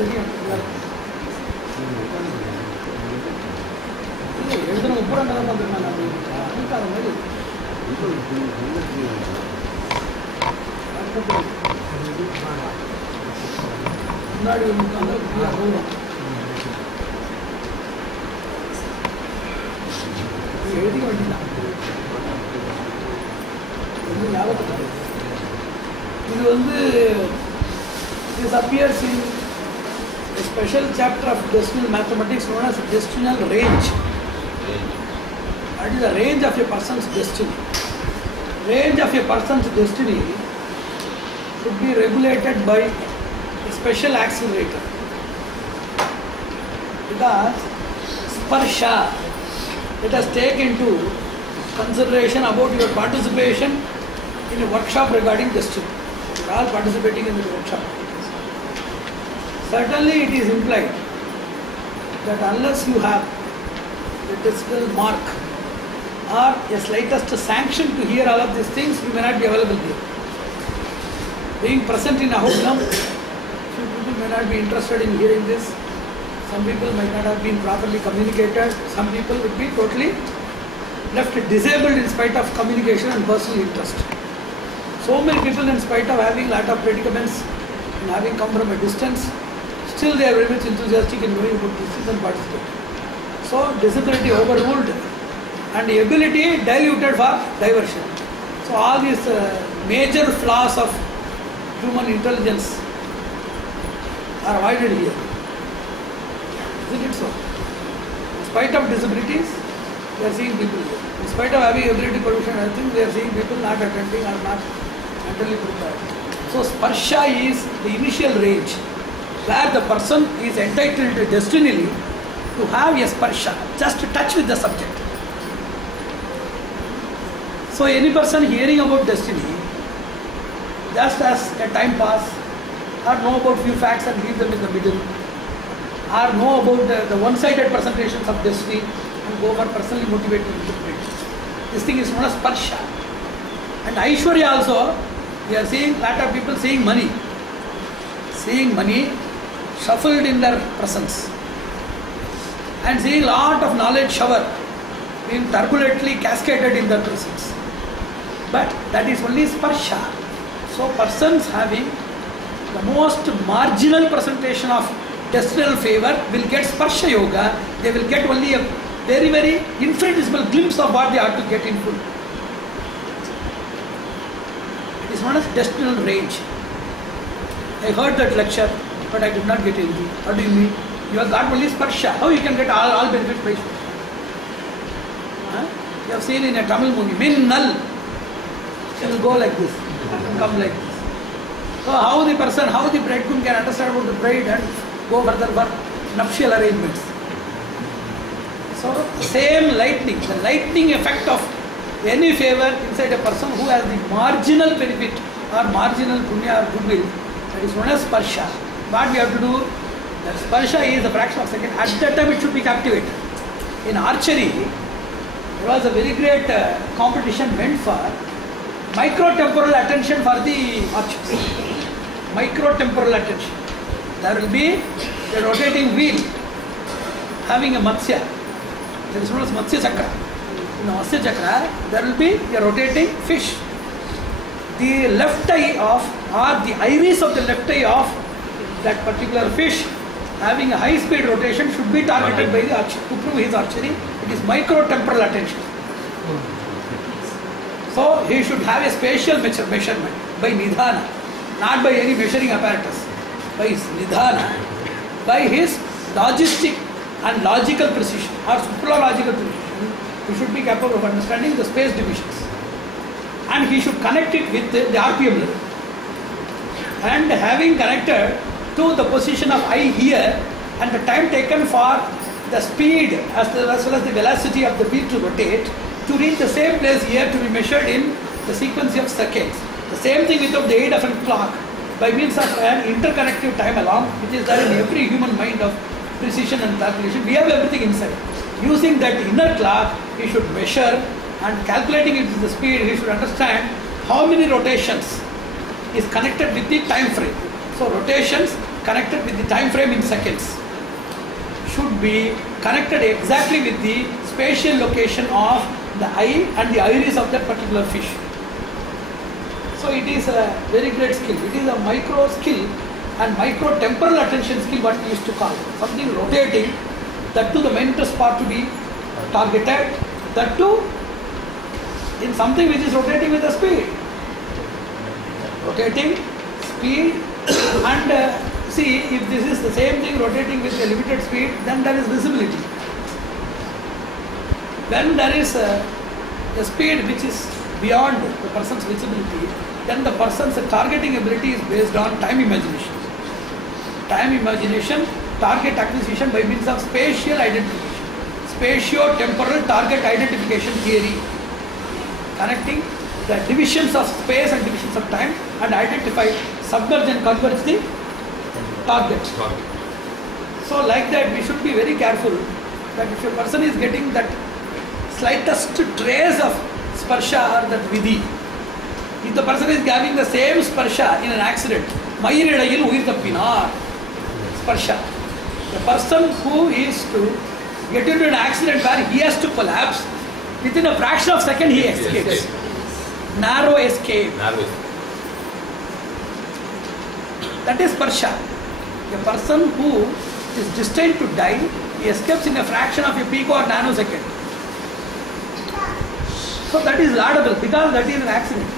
தெரியும். எழுதுன உப்புறம் கதை பார்த்துருக்காங்க அதுக்காக மாதிரி முன்னாடி எழுதிக்க வேண்டியதான். ஞாபகம் this appears in a special chapter of Destinal mathematics known as Destinal range. That is the range of a person's destiny. Range of a person's destiny should be regulated by a special accelerator. Because sparsha, let us take into consideration about your participation in a workshop regarding destiny. You are all participating in the workshop. Certainly it is implied that unless you have the decimal mark or a slightest sanction to hear all of these things, you may not be available here. Being present in Ahobilam, few people may not be interested in hearing this. Some people might not have been properly communicated. Some people would be totally left disabled in spite of communication and personal interest. So many people, in spite of having lot of predicaments and having come from a distance, still they are very much enthusiastic in knowing about this and participate. So disability overruled and ability diluted for diversion. So all these major flaws of human intelligence are avoided here. Isn't it so? In spite of disabilities, we are seeing people here. In spite of having ability pollution, I think we are seeing people not attending or not mentally prepared. So sparsha is the initial range where the person is entitled to destinally to have a sparsha, just to touch with the subject. So any person hearing about destiny, just as a time pass, or know about few facts and leave them in the middle, or know about the one-sided presentations of destiny and go for personally motivated interpretation. This thing is known as sparsha. And Aishwarya also, we are seeing lot of people seeing money shuffled in their presence, and seeing lot of knowledge shower being turbulently cascaded in their presence. But that is only sparsha. So persons having the most marginal presentation of destinal favor will get sparsha yoga. They will get only a very, very infinitesimal glimpse of what they are to get in full. It is known as destinal range. I heard that lecture, but I did not get anything. What do you mean? You have got only sparsha. How you can get all benefits by sparsha? You have seen in a Tamil movie, Minnal. She will go like this and come like this. So how the bridegroom can understand about the bride and go further for nuptial arrangements. So same lightning, the lightning effect of any favor inside a person who has the marginal benefit or marginal punya or goodwill, that is known as sparsha. What we have to do, that sparsha is a fraction of a second. At that time it should be captivated. In archery, there was a very great competition meant for micro-temporal attention for the archers. Micro-temporal attention. There will be a rotating wheel having a matsya. That is known as matsya chakra. In the matsya chakra, there will be a rotating fish. The left eye of, or the iris of the left eye of that particular fish having a high speed rotation should be targeted by the archer to prove his archery. It is micro-temporal attention. So he should have a spatial measurement by nidhana, not by any measuring apparatus, by his nidhana, by his logistic and logical precision or supralogical precision. He should be capable of understanding the space divisions, and he should connect it with the RPM level. And having connected to the position of eye here and the time taken for the speed as well as the velocity of the wheel to rotate, to reach the same place here to be measured in the sequence of seconds. The same thing without the aid of a clock, by means of an interconnective time alarm, which is there in every human mind of precision and calculation. We have everything inside. Using that inner clock, he should measure, and calculating it with the speed, he should understand how many rotations is connected with the time frame. So rotations connected with the time frame in seconds, should be connected exactly with the spatial location of the eye and the iris of that particular fish. So it is a very great skill. It is a micro skill and micro temporal attention skill, what we used to call it. Something rotating, that too the mental part to be targeted, that too in something which is rotating with the speed. Rotating, speed, and see, if this is the same thing rotating with a limited speed, then there is visibility. When there is a speed which is beyond the person's visibility, then the person's targeting ability is based on time imagination. Time imagination, target acquisition by means of spatial identification. Spatio-temporal target identification theory, connecting the divisions of space and divisions of time and identify, submerge and converge the target. So like that we should be very careful that if a person is getting that slightest trace of sparsha or that vidhi, if the person is having the same sparsha in an accident, mayirayil uir tappinar, sparsha. The person who is to get into an accident where he has to collapse, within a fraction of a second he escapes. Narrow escape. That is sparsha. A person who is destined to die, he escapes in a fraction of a pico or nanosecond. So that is laudable because that is an accident.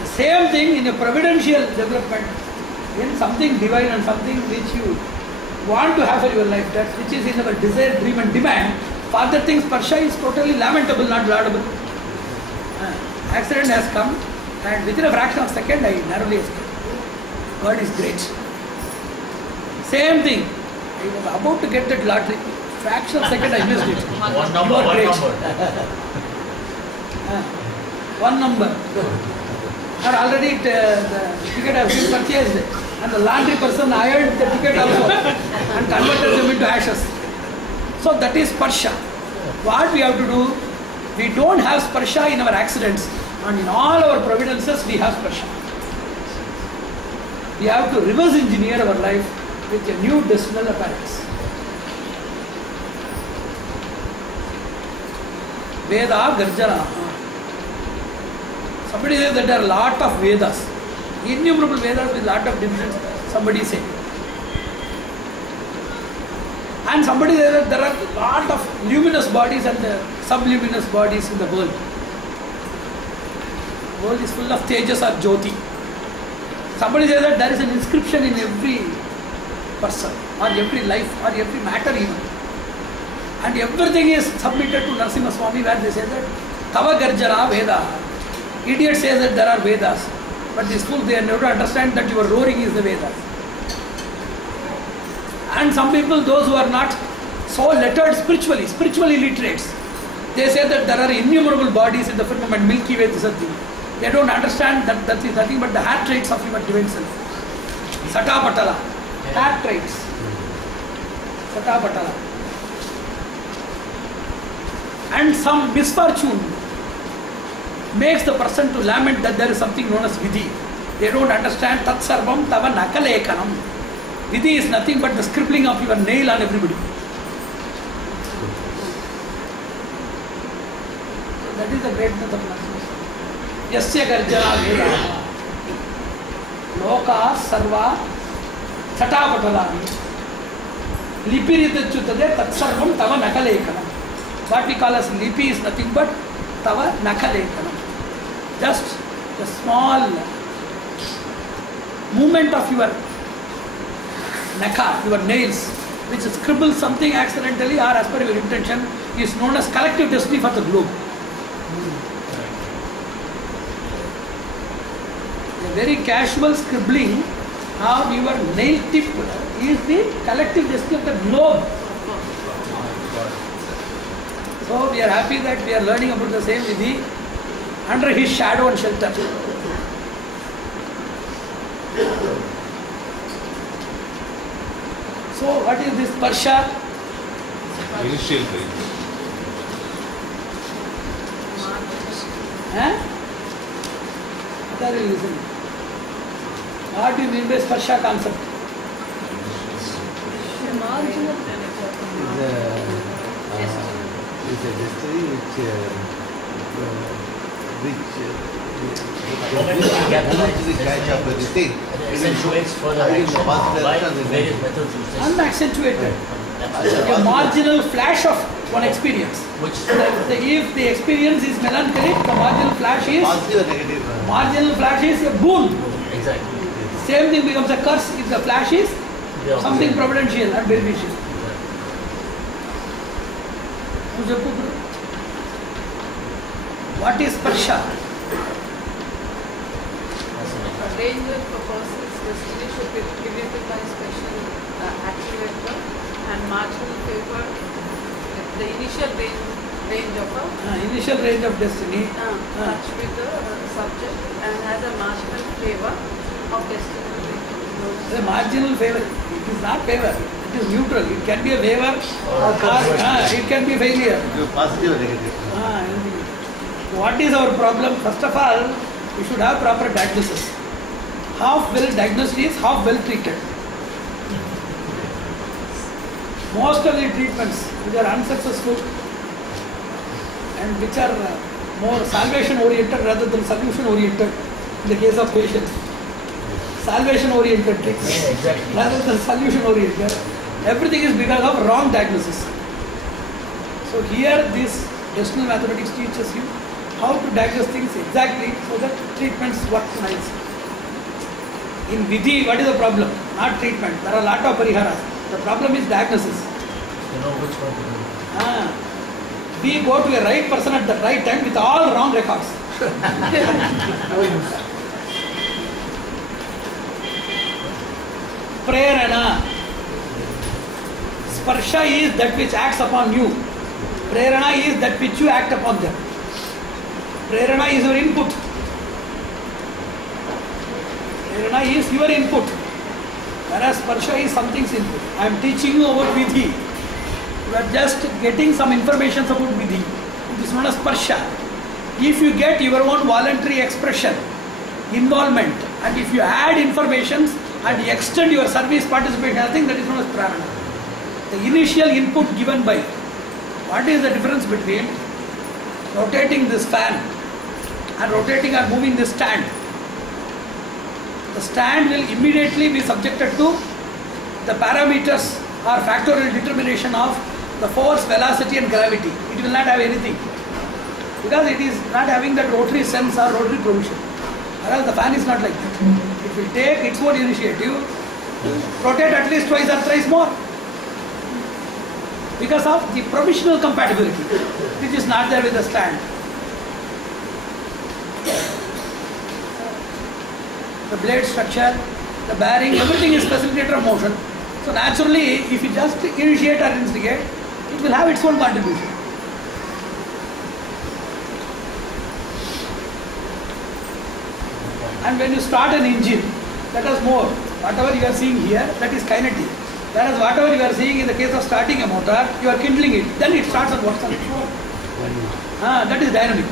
The same thing in a providential development, in something divine and something which you want to have for your life, that which is in our desire, dream and demand, for the things sparsha is totally lamentable, not laudable. Accident has come and within a fraction of a second I narrowly escaped. God is great. Same thing. I was about to get that lottery. Fraction of a second I missed it. One number. One number. Or already the ticket has been purchased and the laundry person ironed the ticket also and converted them into ashes. So that is sparsha. What we have to do, we don't have sparsha in our accidents and in all our providences we have sparsha. We have to reverse engineer our life with a new destinal apparatus. Veda Garjana. Somebody says that there are a lot of Vedas. Innumerable Vedas with lot of divisions, somebody say. And somebody says that there are a lot of luminous bodies and subluminous bodies in the world. The world is full of tejas or jyoti. Somebody says that there is an inscription in every person or every life or every matter even. And everything is submitted to Narasimha Swami where they say that Tava Garjana Veda. Idiot says that there are Vedas. But these fools, they never understand that your roaring is the Vedas. And some people, those who are not so lettered spiritually literates, they say that there are innumerable bodies in the firmament, Milky Way, this is thing. They don't understand that that is nothing but the hair traits of your divine self. Satapatala, hair traits. Satapatala. And some misfortune makes the person to lament that there is something known as Vidhi. They don't understand Tat Sarvam Tava Nakalekanam. Vidhi is nothing but the scribbling of your nail on everybody. So that is the greatness of Narasimha. Yasya Garjana Veda Loka Sarva Satapatala Lipiridachutade Tat Sarvam Tava Nakalekanam. What we call as Lipi is nothing but Tava Nakalekanam. Just a small movement of your naka, your nails, which scribbles something accidentally or as per your intention, is known as collective destiny for the globe. A very casual scribbling of your nail tip is the collective destiny of the globe. So we are happy that we are learning about the same Vidhi under his shadow and shelter. So what is this sparsha? Initial phase. What are you listening? What do you mean by sparsha concept? Chaturvedi, which catch up with the thing. Accentuates further action by various methods used. Unaccentuated. A marginal flash of one experience. Which If the experience is melancholic, the marginal flash is Positive or negative? marginal flash is a boon. exactly. Same thing becomes a curse if the flash is something providential and beneficial. What is Sparsha? Arrangement for person's destiny should be created by special activator and marginal favor. The initial range of Initial range of destiny. touch with the subject and has a marginal favor of destiny. The marginal favor. It is not favor. It is neutral. It can be a favor or it can be failure. Positive or negative? What is our problem? First of all, we should have proper diagnosis. Half well diagnosed is half well treated. Most of the treatments which are unsuccessful and which are more salvation oriented rather than solution oriented in the case of patients. Salvation oriented treatment rather than solution oriented. Everything is because of wrong diagnosis. So here this Destinal mathematics teaches you how to diagnose things exactly so that treatments work nice. In Vidhi, what is the problem? Not treatment. There are a lot of pariharas. The problem is diagnosis. You know which one to do. We go to a right person at the right time with all wrong records. Prerana. Sparsha is that which acts upon you. Prerana is that which you act upon them. Prerana is your input. Prerana is your input. Whereas Sparsha is something's input. I am teaching you about Vidhi. You are just getting some information about Vidhi. It is known as Sparsha. If you get your own voluntary expression, involvement, and if you add informations and extend your service participation, I think that is known as Prarana. The initial input given by. What is the difference between rotating this fan and rotating or moving this stand? The stand will immediately be subjected to the parameters or factorial determination of the force, velocity and gravity. It will not have anything because it is not having that rotary sense or rotary provision. Whereas the fan is not like that. It will take its own initiative, rotate at least twice or thrice more because of the provisional compatibility which is not there with the stand. The blade structure, the bearing, everything is facilitator of motion. So naturally, if you just initiate or instigate, it will have its own contribution. And when you start an engine, that is more. Whatever you are seeing here, that is kinetic. Whereas whatever you are seeing in the case of starting a motor, you are kindling it. Then it starts and works on its own. That is dynamic.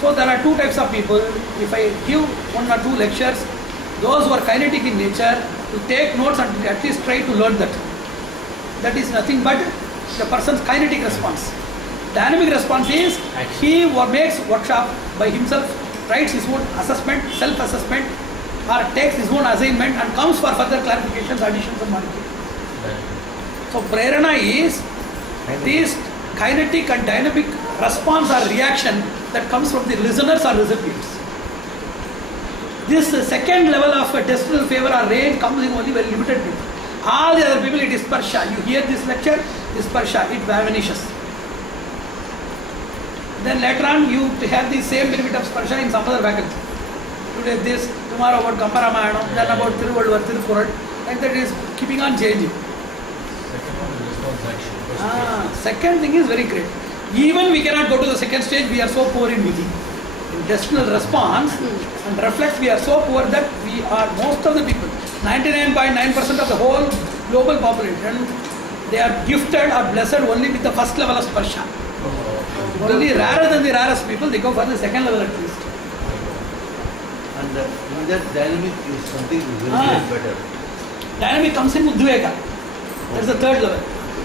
So there are two types of people. If I give one or two lectures, those who are kinetic in nature, to take notes and at least try to learn that. That is nothing but the person's kinetic response. Dynamic response is he makes workshop by himself, writes his own assessment, self-assessment, or takes his own assignment and comes for further clarifications, additions and modifications. So prerana is this kinetic and dynamic response or reaction that comes from the listeners or recipients. This second level of destinal favor or range comes in only very limited people. All the other people, it is sparsha. You hear this lecture, this sparsha, it vanishes. Then later on, you have the same benefit of sparsha in some other faculty. Today this, tomorrow about Kamparamayana, then about Tiruvalluvar, Tirukural, and that is keeping on changing. Second one is response action. Second thing is very great. Even we cannot go to the second stage, we are so poor in Vidhi. In destinal response and reflex, we are so poor that we are, most of the people, 99.9% of the whole global population, they are gifted or blessed only with the first level of sparsha. Only rarer than the rarest people, they go for the second level at least. And in that dynamic is something very better. Dynamic comes in Udvega. That is the third level.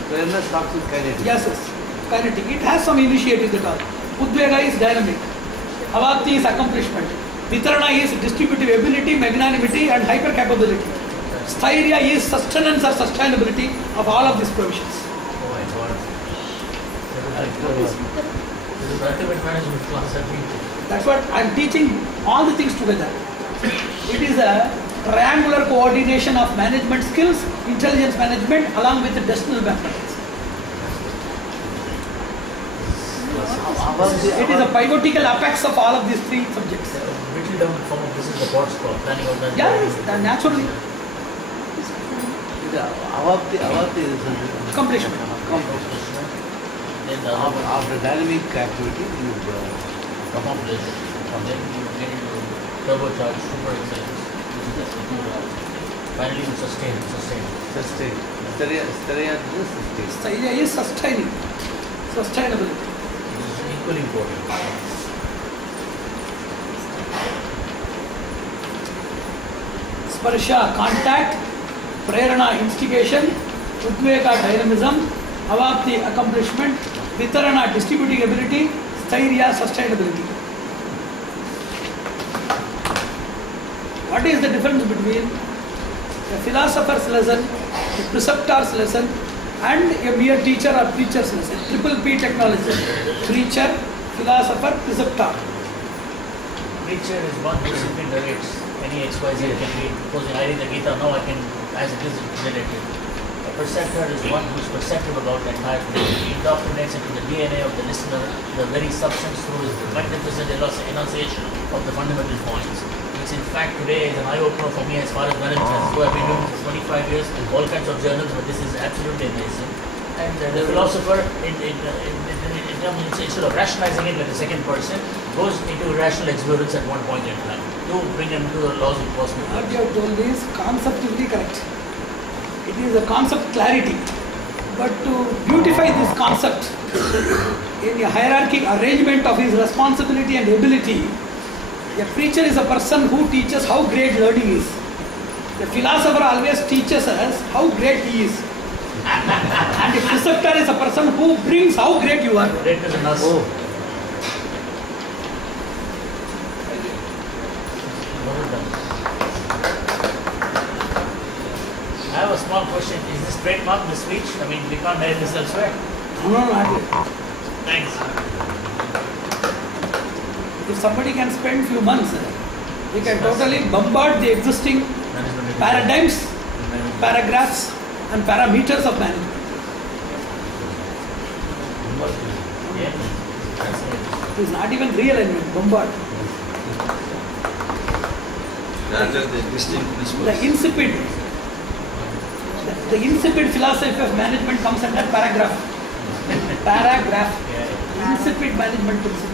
Prerana starts with kinetic. Yes, yes. kinetic. It has some initiatives at all. Udvega is dynamic. Avapti is accomplishment. Vitarana is distributive ability, magnanimity and hyper capability. Sthairya is sustenance or sustainability of all of these provisions. Oh my God. This is ultimate management class at me. That's what I am teaching, all the things together. It is a triangular coordination of management skills, intelligence management along with the destinal mathematics. It is a pivotal apex of all of these three subjects. Written down form of this is the board's call, planning organization. Yeah, naturally. Avapti is Accomplishment. Then the other one, after dynamic activity, you accomplish it. And then you get into turbocharge, super excellence. Finally you sustain. sustain. Stereo is sustain. Sthairya is sustaining. Sustainability. It is equally important. Sparsha, contact. Prerana, instigation. Udvega, dynamism. Avapti, accomplishment. Vitarana, distributing ability. Sthairya, sustainability. What is the difference between a philosopher's lesson, a preceptor's lesson, and a mere teacher or preacher's lesson? Triple P technology. Preacher, philosopher, preceptor. Preacher is one who simply narrates any XYZ can read. Supposing I read the Gita, now I can, as it is related. A preceptor is one who is perceptive about the entire thing. He indoctrinates into the DNA of the listener, the very substance through his magnificent enunciation of the fundamental points. Which in fact today is an eye-opener for me as far as management. So I've been doing this for 25 years, all kinds of journals, but this is absolutely amazing. And the philosopher, instead of rationalizing it like the second person, goes into rational exuberance at one point in time to bring him to the laws of cosmic. What you have told is conceptually correct. It is a concept clarity. But to beautify this concept in a hierarchical arrangement of his responsibility and ability, a preacher is a person who teaches how great learning is. The philosopher always teaches us how great he is. And the preceptor is a person who brings how great you are. Greatness in us. Oh. I have a small question. Is this trademark, this speech? I mean, we can't narrate this elsewhere. No, not yet. Thanks. If somebody can spend few months, he can totally bombard the existing paradigms, paragraphs and parameters of management. It is not even realignment, bombard. The insipid philosophy of management comes under paragraph. Insipid management principles.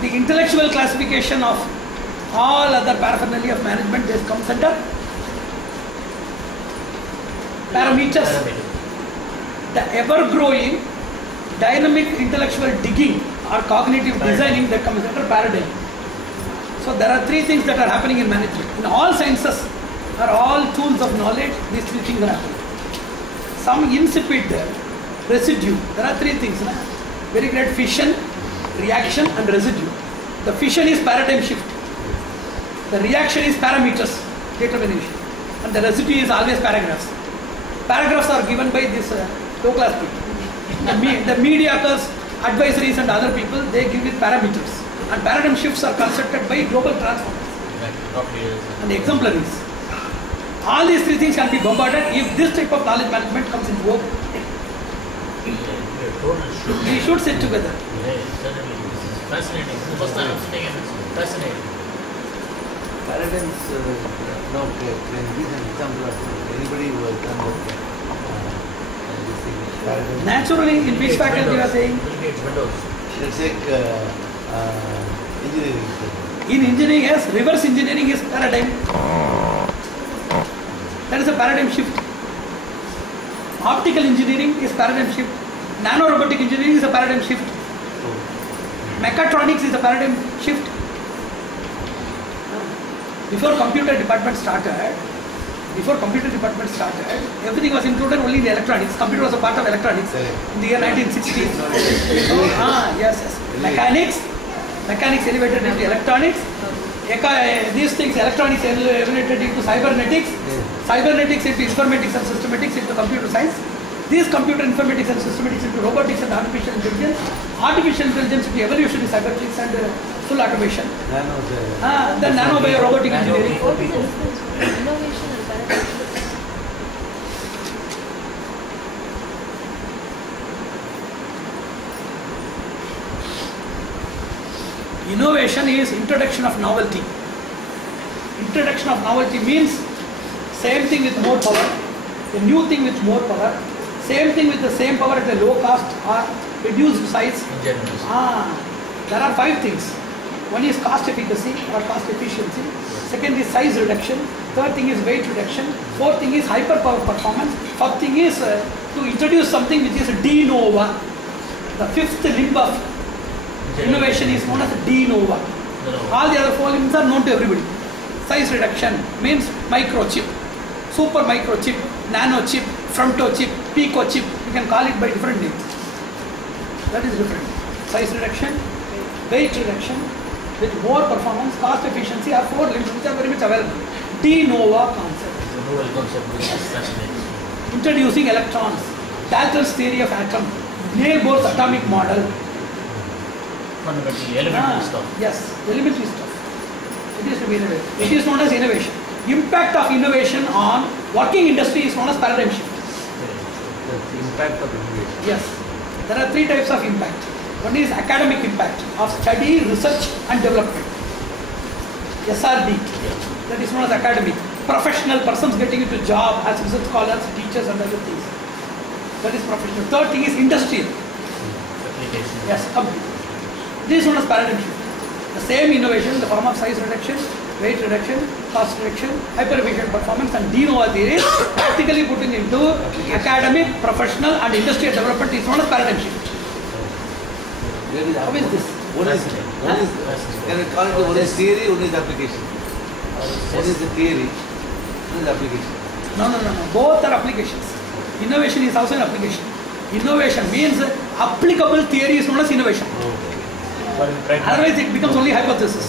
The intellectual classification of all other paraphernalia of management just comes under parameters. The ever-growing dynamic intellectual digging or cognitive designing that comes under paradigm. So there are three things that are happening in management. In all sciences are all tools of knowledge, these three things are happening. Some insipid residue. There are three things. Very great fission, reaction and residue. The fission is paradigm shift. The reaction is parameters, determination. And the residue is always paragraphs. Paragraphs are given by this low class people. The mediocres, advisories and other people, they give it parameters. And paradigm shifts are constructed by global transformers and exemplaries. All these three things can be bombarded if this type of knowledge management comes into work. We should sit together. Certainly. This is fascinating. This is the first time I'm sitting and it's fascinating. Paradigms, no, can give an example of anybody who has done that this thing, paradigm. Naturally, in which faculty you are saying? Let's take engineering. In engineering, yes, reverse engineering is paradigm. That is a paradigm shift. Optical engineering is paradigm shift. Nanorobotic engineering is a paradigm shift. Mechatronics is a paradigm shift. Before computer department started, before computer department started, everything was included only in the electronics. Computer was a part of electronics in the year 1960s. So, yes. Mechanics elevated into electronics. These things, electronics elevated into cybernetics. Cybernetics into informatics and systematics into computer science. These computer informatics and systematics into robotics and artificial intelligence. Artificial intelligence into evolutionary cybernetics and full automation. Then nano bio robotic engineering. Innovation and paradigm. Innovation is introduction of novelty. Introduction of novelty means same thing with more power, a new thing with more power, same thing with the same power at a low cost or reduced size. There are 5 things. One is cost efficacy or cost efficiency. Second is size reduction. Third thing is weight reduction. Fourth thing is hyper power performance. Fifth thing is to introduce something which is de novo. The fifth limb of innovation is known as de novo. All the other 4 limbs are known to everybody. Size reduction means microchip, super microchip, nano chip, femto chip, pico chip. You can call it by different names. That is different. Size reduction, weight reduction, with more performance, cost efficiency are 4 limbs which are very much available. De novo concept. The novel concept which is fascinating. Introducing electrons, Dalton's theory of atom, Neil Bohr's atomic model. Fundamentally, elementary stuff. Yes, elementary stuff. It is to be innovative. It is known as innovation. Impact of innovation on working industry is known as paradigm shift. The impact of innovation. Yes. There are 3 types of impact. One is academic impact of study, research and development. SRD. That is known as academic. Professional persons getting into job as research scholars, teachers and other things. That is professional. Third thing is industrial. Application. Yes, complete. This is known as paradigm shift. The same innovation in the form of size reduction, weight reduction, cost reduction, hyper-efficient performance and de novo theories practically putting into academic, professional and industrial development is known as paradigm shift. How is this? Can I call it one is theory, one is application? One is the theory, one is application. No. Both are applications. Innovation is also an application. Innovation means applicable theory is known as innovation. Otherwise it becomes only hypothesis.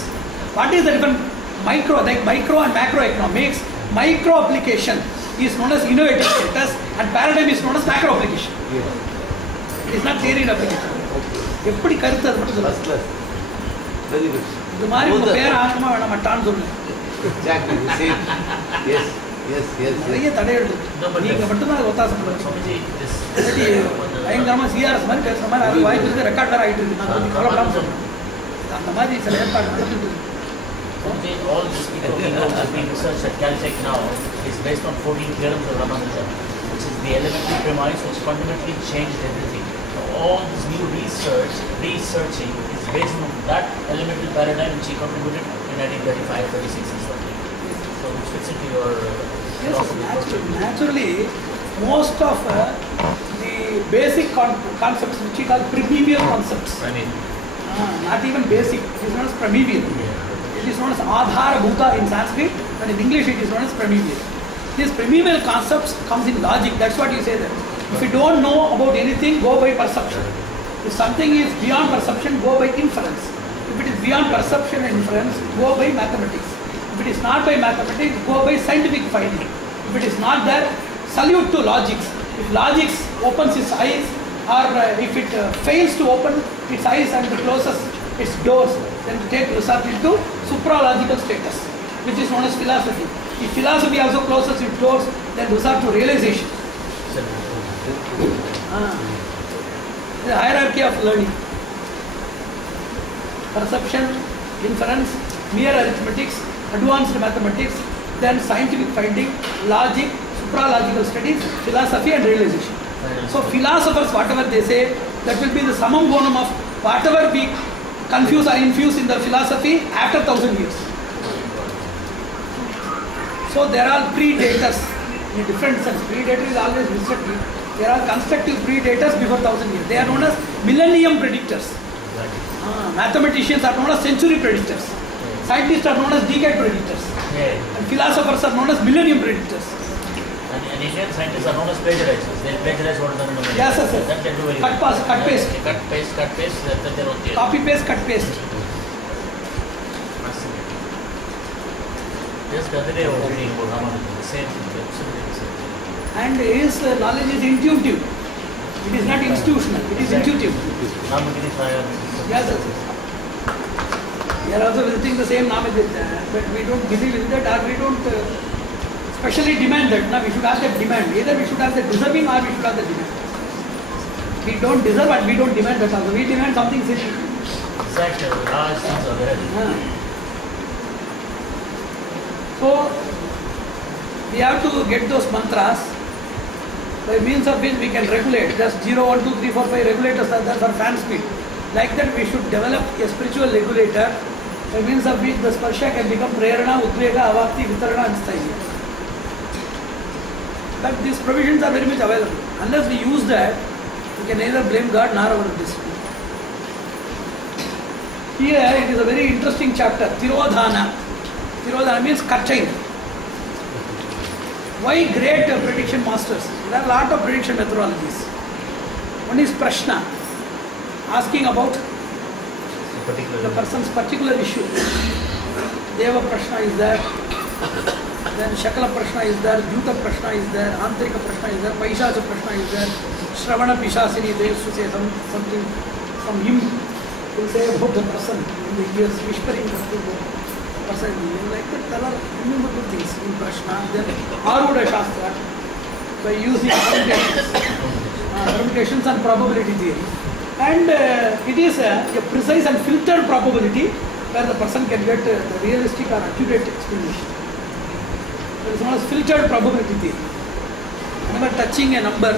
What is the difference? Micro and macroeconomics, micro application is known as innovative status and paradigm is known as macro application. It is not theory and application. எப்படி கருத்து அது மட்டும் சொல்லுங்க. First class. Very good. இது மாதிரி உங்க பேர் ஆகணுமா வேணாம் மட்டான்னு சொல்லுங்க. Exactly the same. Yes. நிறைய தடைகள் நீங்க மட்டும்தான் ஒத்தாசம் பண்ணுங்க. Swamiji, this பயங்கரமா சிஆர்எஸ் மாதிரி பேசுற மாதிரி அது வாய்ப்பு இருக்கு, ரெக்கார்ட் வேற ஆகிட்டு இருக்கு. நான் கொஞ்சம் கவலைப்படாம சொல்றேன். அந்த மாதிரி சில ஏற்பாடு நடந்துட்டு இருக்கு. Swamiji, all this that is being researched at Caltech now is based on 14 theorems of Ramanuja, which is the elementary premise which fundamentally changed everything. All this new researching is based on that elemental paradigm which he contributed in 1935, 36 and stuff like that. So which fits into your naturally, most of the basic concepts which we call primordial concepts, not even basic, it is known as primordial. It is known as Adhara Bhuta in Sanskrit, and in English it is known as primordial. These primordial concepts comes in logic, that's what you say there. If you don't know about anything, go by perception. If something is beyond perception, go by inference. If it is beyond perception and inference, go by mathematics. If it is not by mathematics, go by scientific finding. If it is not there, salute to logics. If logics opens its eyes or if it fails to open its eyes and closes its doors, then take result into supralogical status, which is known as philosophy. If philosophy also closes its doors, then result to realization. The hierarchy of learning. Perception, inference, mere arithmetics, advanced mathematics, then scientific finding, logic, supralogical studies, philosophy and realization. So philosophers, whatever they say, that will be the summum bonum of whatever we confuse or infuse in the philosophy after 1000 years. So there are predators in a different sense. Predator is always destructive. There are constructive predators before 1000 years. They are known as millennium predictors. Mathematicians are known as century predictors. Scientists are known as decade predictors. Yeah. And philosophers are known as millennium predictors. And Indian scientists are known as plagiarizers. They plagiarize what is the number. Yes, yes, yes. That they do very Cut well. pass, cut paste. Cut paste, that's their own theory. Copy paste, cut paste. Fascinating. Just the other day I was reading about Ramanujan, the same thing, absolutely the same thing. And his knowledge is intuitive. It is not institutional, it is intuitive. Ramagiri Fire. Yes, yes, yes. We are also visiting the same Namadita, but we don't believe in that, or we don't specially demand that. Now we should have that demand. Either we should have the deserving or we should have the demand. We don't deserve and we don't demand that also. We demand something silly. Exactly, large things are there. So we have to get those mantras by means of which we can regulate. Just 0, 1, 2, 3, 4, 5 regulators are there for fan speed. Like that we should develop a spiritual regulator by means of which the sparsha can become prerana, udvega, avakti, vitarana and sthairya. But these provisions are very much available. Unless we use that, we can neither blame God nor our discipline. Here it is a very interesting chapter, Tirodhana. Tirodhana means curtain. Why great prediction masters? There are a lot of prediction methodologies. One is Prashna, asking about the person's particular issue. Deva Prashna is there, then Shakala Prashna is there, Dhyuta Prashna is there, Antarika Prashna is there, Paishacha Prashna is there, Shravana Pishasini, they used to say something, some hymn will say about the person in the ears, whispering about the person. Like that, there are innumerable things in Prashna. Then Aruda Shastra, by using permutations and probability theory. And it is a precise and filtered probability where the person can get the realistic or accurate explanation. That is known as filtered probability theory. Whenever touching a number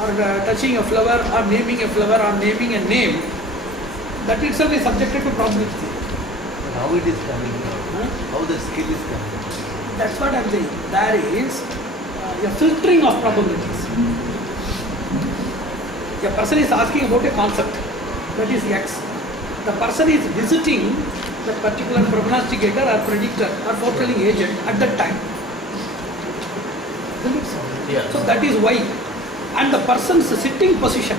or touching a flower or naming a flower or naming a name, that itself is subjected to probability theory. But how it is coming out? How the skill is coming out? That's what I am saying. There is a filtering of probabilities. A person is asking about a concept, that is X. The person is visiting that particular prognosticator or predictor or foretelling agent at that time. Isn't it so? Yeah. So that is Y. And the person's sitting position,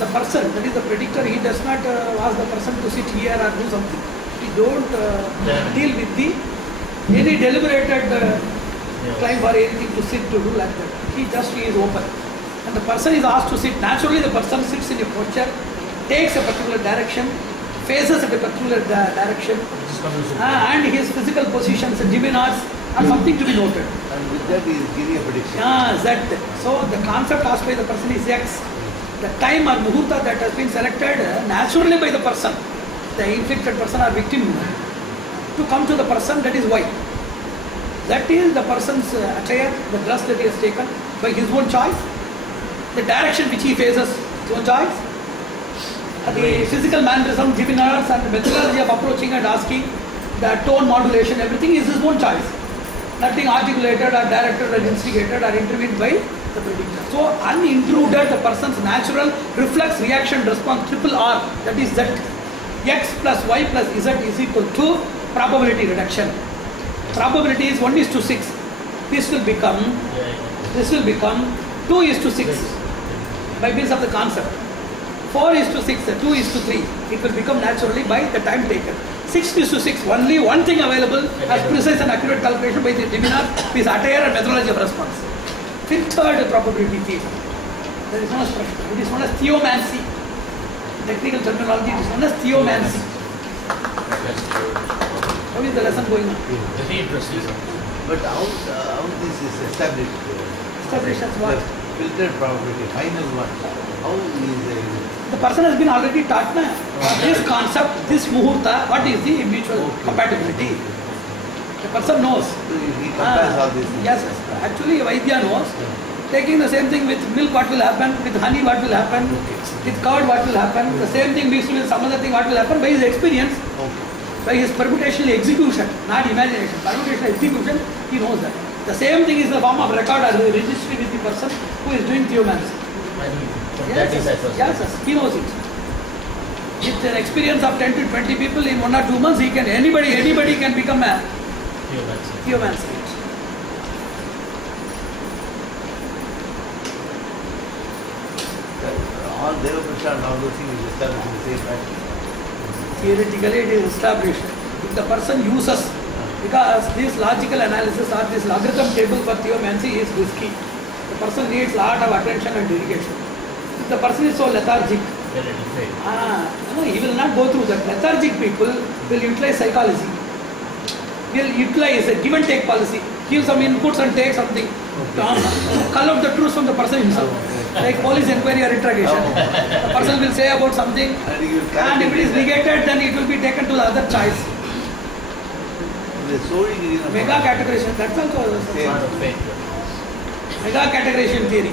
the person, that is the predictor, he does not ask the person to sit here or do something. He don't deal with any deliberated climb or anything to sit to do like that. He is open. And the person is asked to sit. Naturally, the person sits in a posture, takes a particular direction, faces at a particular direction, and his physical positions, divinars, are something to be noted. And with that he is giving a prediction. Z. So the concept asked by the person is X. The time or muhurta that has been selected naturally by the person, the inflicted person or victim, to come to the person, that is Y. That is the person's attire, the dress that he has taken by his own choice. The direction which he faces, his own choice. The physical mannerism, divinars and the methodology of approaching and asking, the tone modulation, everything is his own choice. Nothing articulated or directed or instigated or intervened by the predictor. So unintruded, the person's natural reflex reaction response, triple R, that is Z. X plus Y plus Z is equal to probability reduction. Probability is 1:6. This will become 2:6 by means of the concept. 4:6, 2:3. It will become naturally by the time taken. 6:6, only one thing available as precise and accurate calculation by the divinar is attire and methodology of response. Filtered probability theory. There is no structure. It is known as theomancy. Technical terminology, it is known as theomancy. How is the lesson going on? Very interesting. But how this is established? Established as what? Filtered probability, final one. How is The person has been already taught na, this concept, this muhurta, what is the mutual compatibility. The person knows. So he compares all these things. Yes, yes. Actually, a Vaidya knows. Taking the same thing with milk, what will happen? With honey, what will happen? With curd, what will happen? The same thing mixed with some other thing, what will happen? By his experience, by his permutational execution, not imagination. Permutational execution, he knows that. The same thing is the form of record or registry with the person who is doing theomancy. That is Yes, he knows it. With an experience of 10 to 20 people in 1 or 2 months, anybody can become a Mimansa. All Devaprasha and all those things is established in the same fashion. Theoretically, it is established. If the person uses, because this logical analysis or this logarithm table for theomancy is risky. The person needs lot of attention and dedication. If the person is so lethargic, he will not go through that. Lethargic people will utilize psychology. Will utilize a give and take policy. Give some inputs and take something. Call out the truth from the person himself. Like police inquiry or interrogation. The person will say about something, and if it is negated, then it will be taken to the other choice. Mega categorization, that's also mega categorization theory.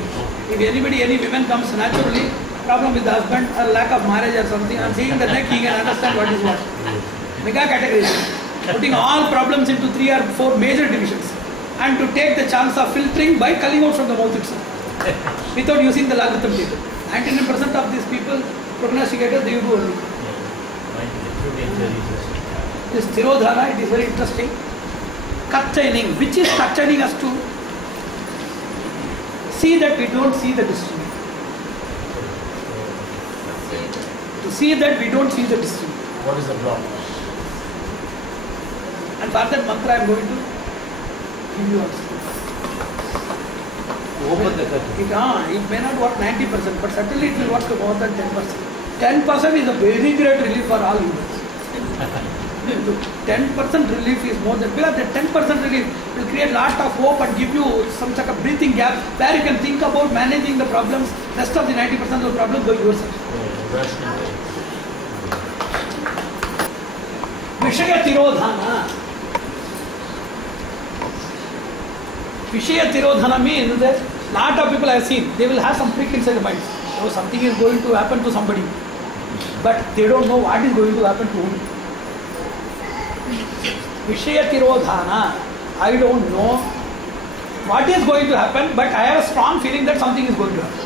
If any women comes naturally, problem with the husband or lack of marriage or something, and seeing the neck, he can understand what is what. Mega categorization, putting all problems into 3 or 4 major divisions, and to take the chance of filtering by culling out from the mouth itself, without using the logarithm table. 99% of these people, prognosticators, they do only. This Tirodhana, it is very interesting. Cut chaining, which is cut chaining us to see that we don't see the destiny. To see that we don't see the destiny. What is the block? And for that mantra I am going to give you also. Open the curtain. It may not work 90%, but certainly it will work more than 10%. 10% is a very great relief for all humans. 10% relief is more than, because the 10% relief will create a lot of hope and give you some sort of breathing gap where you can think about managing the problems. Rest of the 90% of the problem by yourself. Vishaya Tirodhana. Vishaya Tirodhana means that lot of people I have seen, they will have some trick inside the mind. So something is going to happen to somebody, but they don't know what is going to happen to whom. Vishaya Tirodhana, I don't know what is going to happen, but I have a strong feeling that something is going to happen.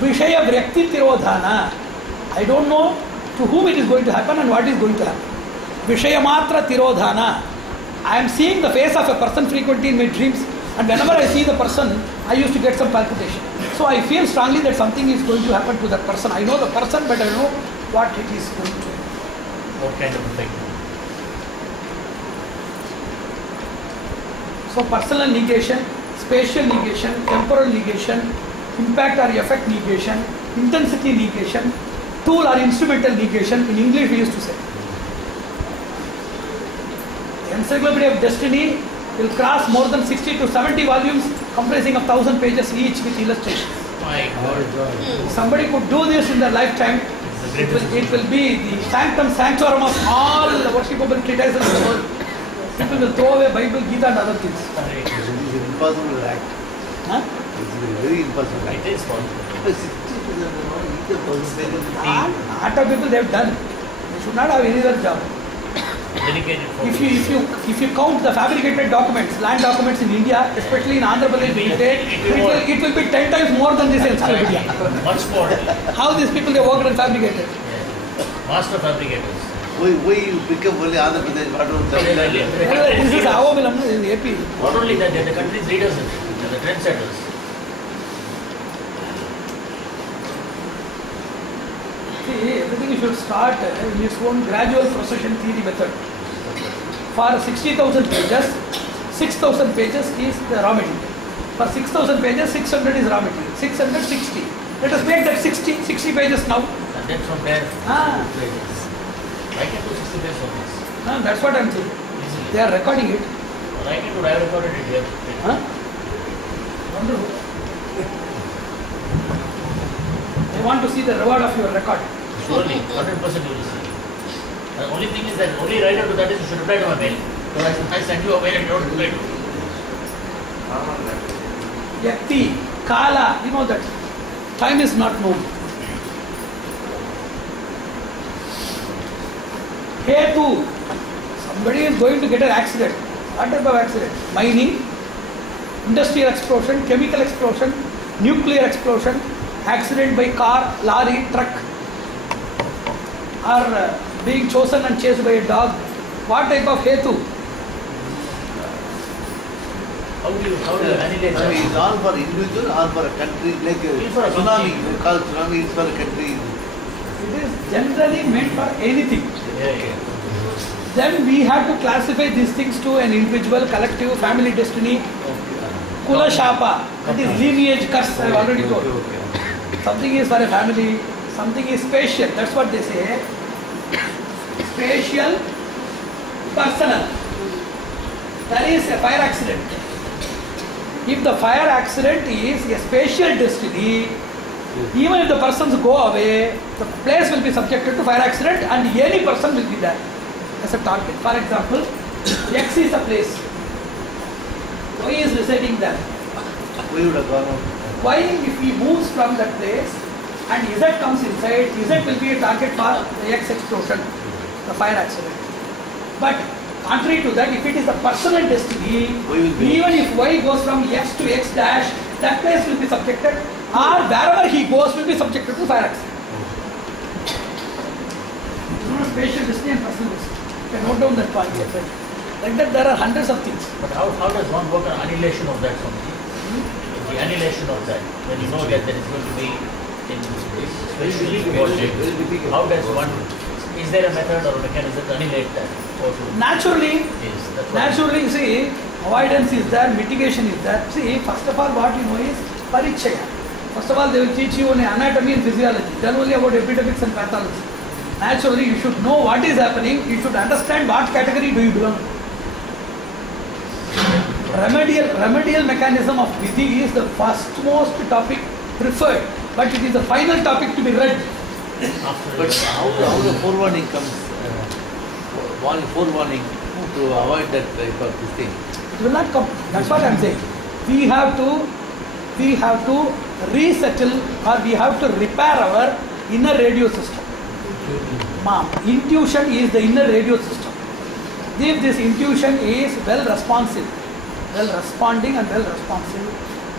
Vishaya Vyakti Tirodhana, I don't know to whom it is going to happen and what is going to happen. Vishaya Matra Tirodhana, I am seeing the face of a person frequently in my dreams, and whenever I see the person, I used to get some palpitation. So I feel strongly that something is going to happen to that person. I know the person, but I don't know what it is going to happen. What kind of effect? So personal negation, spatial negation, temporal negation, impact or effect negation, intensity negation, tool or instrumental negation, in English we used to say. The Encyclopedia of Destiny will cross more than 60 to 70 volumes comprising of 1,000 pages each with illustrations. My God. Somebody could do this in their lifetime. It will be the sanctum sanctorum of all the worshipable treatises in the world. People will throw away Bible, Gita and other things. It is an impossible act. Huh? It is a very impossible act. It is possible. 60% Lot of people they have done. They should not have any other job. Dedicated for If you count the fabricated documents, land documents in India, especially in Andhra Pradesh, it will be 10 times more than this encyclopedia. much more. How these people they worked and fabricated? Master fabricators. Why you become only Andhra Pradesh? What was This is Ahobilam, this is AP. Not only that, they are the country's leaders, they are the trendsetters. See, everything should start in its own gradual procession theory method. For 60,000 pages, 6,000 pages is the raw material. For 6,000 pages, 600 is raw material. 600, 60. Let us make that 60 pages now. And then from there, pages. I can do 60 pages on this. That's what I am saying. Easily. They are recording it. Well, I can do, I have recorded it here. Wonderful. They want to see the reward of your record. Surely, 100% you will see. The only thing is that only writer to that is you should reply to my mail. So I send you a mail and you don't reply to me. Yakti, Kala, you know that. Time is not known. Hetu, somebody is going to get an accident. What type of accident? Mining, industrial explosion, chemical explosion, nuclear explosion, accident by car, lorry, truck, or being chosen and chased by a dog, What type of hetu? How do you annihilate Swami, that? it's all for individual or for a country, like It's for a tsunami. country. We call tsunami is for a country. It is generally meant for anything. Yeah. Then we have to classify these things to an individual, collective, family destiny, kula shapa, that is lineage curse, I have already told. Okay. Something is for a family, something is spatial, that's what they say. Spatial, personal. There is a fire accident. If the fire accident is a spatial destiny, even if the persons go away, the place will be subjected to fire accident and any person will be there as a target. For example, X is a place. Y is residing there. We would have gone out. Y, if he moves from that place and Z comes inside, Z will be a target for the X explosion, the fire accident. But contrary to that, if it is the personal destiny, even if Y goes from X to X dash, that place will be subjected, or wherever he goes will be subjected to fire accident. Spatial destiny and personal destiny. You can note down that point. Like that, there are hundreds of things. But how does one work on annihilation of that from the annihilation of that? When you know that there is going to be in spatially evolved, how does one, is there a method or a mechanism to annihilate that? Or to, Naturally, yes, that's what naturally, you see, avoidance is there, mitigation is there. See, first of all, what you know is parichaya. First of all, they will teach you on anatomy and physiology, then only about epidemics and pathology. Naturally, you should know what is happening, you should understand what category do you belong to. Remedial mechanism of Vidhi is the firstmost topic preferred, but it is the final topic to be read. after But how the forewarning comes, forewarning to avoid that type of this thing. It will not come. That's what I am saying. We have to resettle or we have to repair our inner radio system. Intuition is the inner radio system. If this intuition is well responsive, well responding and well responsive,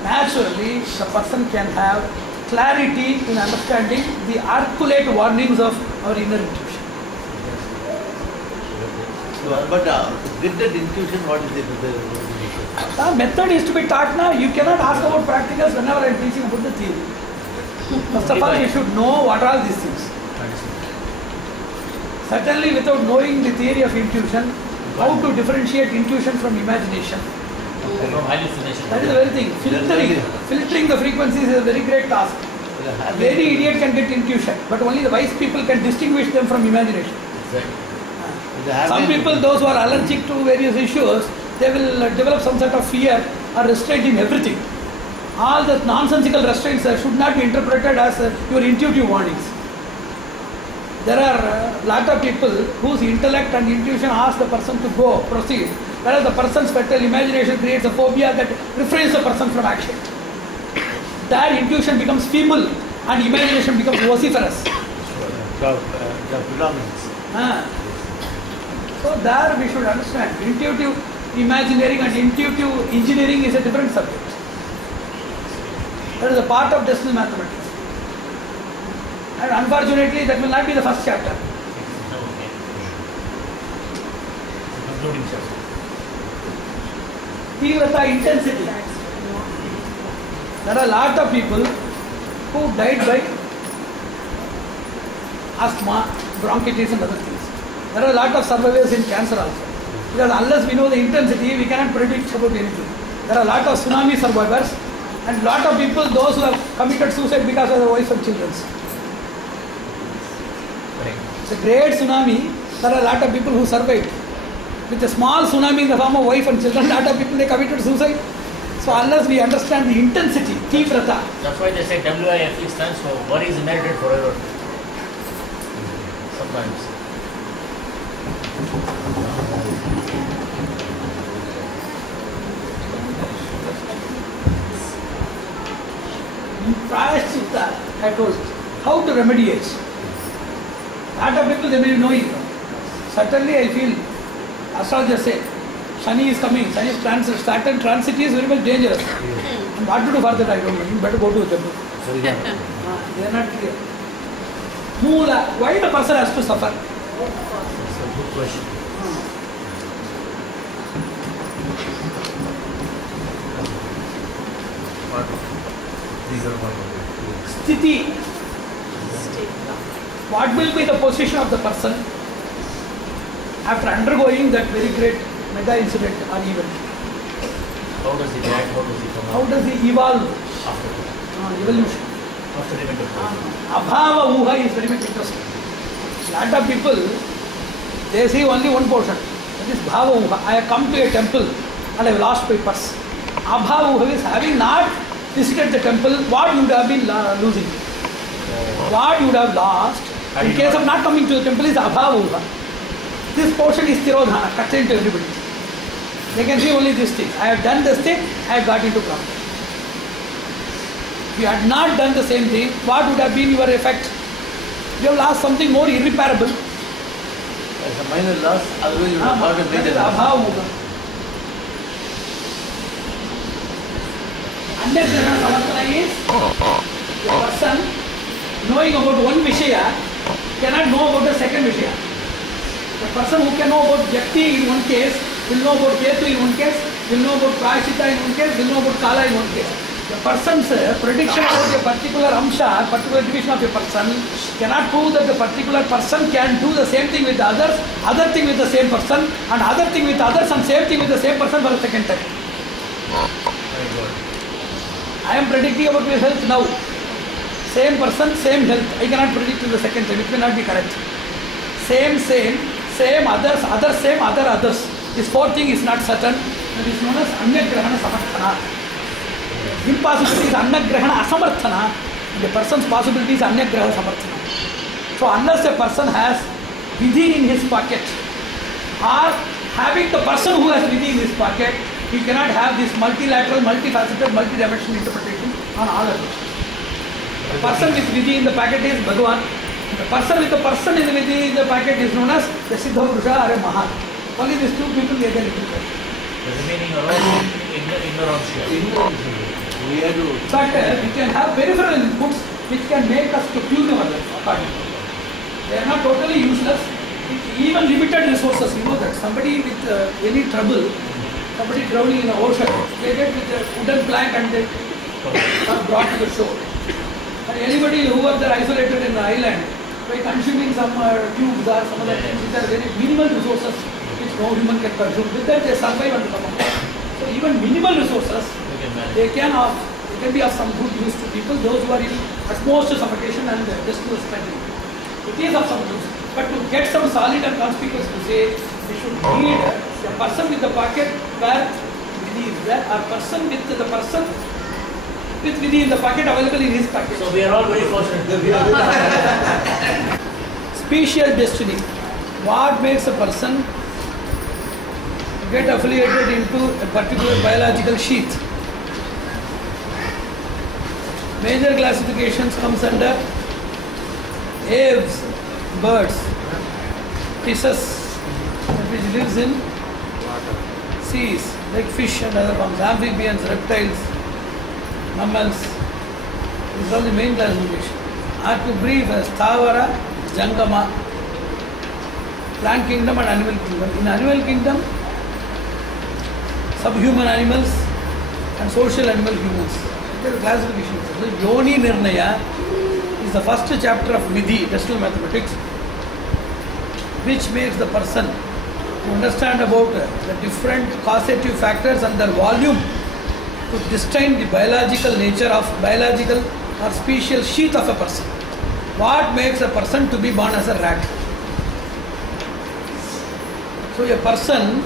naturally the person can have clarity in understanding the articulate warnings of our inner intuition. But with that intuition, what is it? The method is to be taught now. You cannot ask about practicals whenever I am teaching about the theory. First of all, you should know what are these things. Certainly, without knowing the theory of intuition, how to differentiate intuition from imagination. from hallucination. That is the very thing. Filtering the frequencies is a very great task. Any idiot can get intuition, but only the wise people can distinguish them from imagination. Exactly. Some people, those who are allergic to various issues, they will develop some sort of fear or restraint in everything. All the nonsensical restraints should not be interpreted as your intuitive warnings. There are a lot of people whose intellect and intuition ask the person to go, proceed, whereas the person's fertile imagination creates a phobia that refrains the person from action. Their intuition becomes feeble and imagination becomes vociferous. The predominance. So there we should understand intuitive imagineering and intuitive engineering is a different subject. That is a part of decimal mathematics. And unfortunately that will not be the first chapter. Okay. Concluding chapter. Tivrata, intensity. There are a lot of people who died by asthma, bronchitis and other things. There are a lot of survivors in cancer also. Because unless we know the intensity, we cannot predict about anything. There are a lot of tsunami survivors and a lot of people, those who have committed suicide because of their wives and children. It's a great tsunami. There are a lot of people who survived. With a small tsunami in the form of wife and children, a lot of people they committed suicide. So unless we understand the intensity, tivrata. That's why they say WIFE stands for worries inherited forever. Sometimes. Prayaschitta, I told you. How to remediate? A lot of people they may be knowing. Certainly I feel, astrologers say, Shani is coming, Shani is transit, Saturn transit is very much dangerous. And what to do for that I don't know. You better go to the temple. They are not clear. Moola, why the person has to suffer? That's a good question. Sthiti. What will be the position of the person after undergoing that very great mega incident or event? How does he react? How does he come How out does he evolve? after Evolution. after the event of death? Abhava Uha is very much interesting. Lot of people, they see only one portion. That is Bhava Uha. I have come to a temple and I have lost my purse. Abhava Uha is having not visited the temple, what you would have been losing? What you would have lost in case of not coming to the temple is Abhava Uha. This portion is Tirodhana, contained to everybody. They can see only these things. I have done this thing, I have got into problem. If you had not done the same thing, what would have been your effect? You have lost something more irreparable. As a minor loss, otherwise you would have got a That major is loss. Abhava. Undergrahana samarthana is the person knowing about one Vishaya cannot know about the second Vishaya. The person who can know about Yakti in one case will know about Ketu in one case, will know about Prashita in one case, will know about Kala in one case. The person's prediction about a particular Amsha, particular division of a person cannot prove that the particular person can do the same thing with the others, other thing with the same person, and other thing with others, and same thing with the same person for the second time. Very good. I am predicting about my health now. Same person, same health. I cannot predict in the second time. It may not be correct. Same, others, others. This fourth thing is not certain. That is known as Anyagrahana Samarthana. Impossibility is Anyagrahana Asamarthana. The person's possibility is Anyagrahana Samarthana. So unless a person has Vidhi in his pocket, or having the person who has Vidhi in his pocket, he cannot have this multilateral, multifaceted, multidimensional interpretation on all of it. The person with Vidhi in the packet is Bhagavan. The person with the person in the Vidhi in the packet is known as the Siddha Purusha or a Mahan. Only these two people they can interpret. The remaining are all ignorance. We have to. But we can have peripheral inputs which can make us to tune our life accordingly. They are not totally useless. Even limited resources, you know that somebody with any trouble, somebody drowning in the ocean, they get with a wooden plank and they are brought to the shore. And anybody who are there isolated in the island, by consuming some tubes or some other things, which are very minimal resources which no human can consume, with that they survive and come up. So even minimal resources, they can be of some good use to people, those who are in utmost suffocation and distress spending. It is of some use. But to get some solid and conspicuous to say, we should need a person with the pocket where Vidhi is there, or person with the person with Vidhi in the pocket available in his pocket. So we are all very fortunate. Special destiny. What makes a person get affiliated into a particular biological sheath? Major classifications comes under aves, birds, fishes, which lives in seas, like fish and other forms, amphibians, reptiles, mammals. These are the main classification. Are to brief as Thavara, Jangama, plant kingdom and animal kingdom. In animal kingdom, subhuman animals and social animal humans. There are classifications. Yoni Nirnaya is the first chapter of Vidhi, Destinal mathematics, which makes the person to understand about the different causative factors and their volume to discern the biological nature of biological or special sheath of a person. What makes a person to be born as a rat? So a person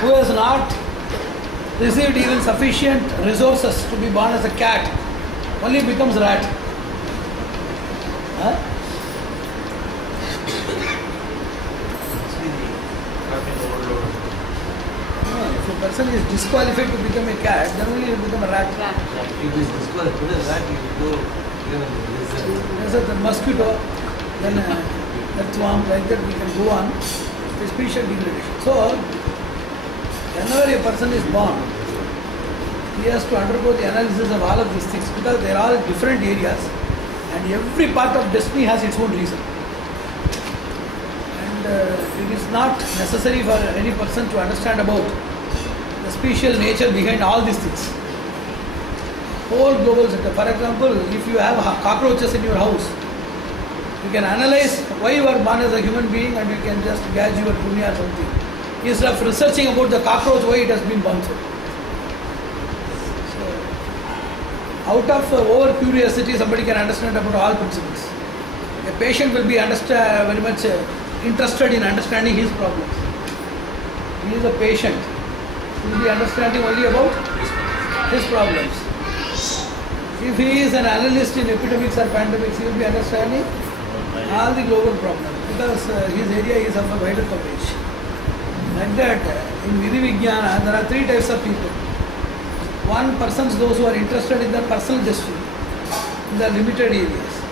who has not received even sufficient resources to be born as a cat only becomes rat. Huh? No, if a person is disqualified to become a cat, then only he will become a rat. If he is disqualified as that, he will go even Yes, sir, the mosquito, then earthworm, like that we can go on. The special degradation. So, whenever a person is born, he has to undergo the analysis of all of these things because they are all different areas and every part of destiny has its own reason. And it is not necessary for any person to understand about the special nature behind all these things. whole global setup. For example, if you have cockroaches in your house, you can analyze why you are born as a human being and you can just gauge your punya or something. Instead of researching about the cockroach, why it has been born so. Out of over curiosity, somebody can understand about all principles. A patient will be very much interested in understanding his problems. He is a patient. He will be understanding only about his problems. If he is an analyst in epidemics or pandemics, he will be understanding all the global problems because his area is of a wider coverage. Like that, in Vidhi Vijnana, there are three types of people. One, persons those who are interested in their personal destiny, in their limited areas.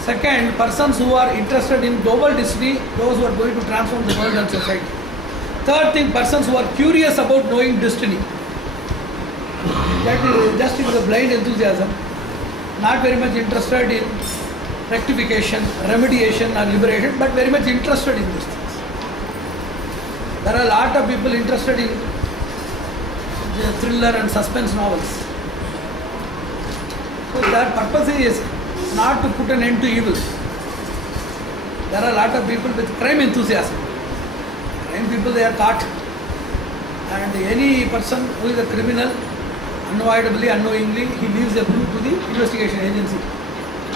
Second, persons who are interested in global destiny, those who are going to transform the world and society. Third thing, persons who are curious about knowing destiny. That is just in the blind enthusiasm, not very much interested in rectification, remediation or liberation, but very much interested in these things. There are a lot of people interested in the thriller and suspense novels. So their purpose is not to put an end to evil. There are a lot of people with crime enthusiasm. Crime people, they are caught. And any person who is a criminal, unavoidably, unknowingly, he leaves a clue to the investigation agency.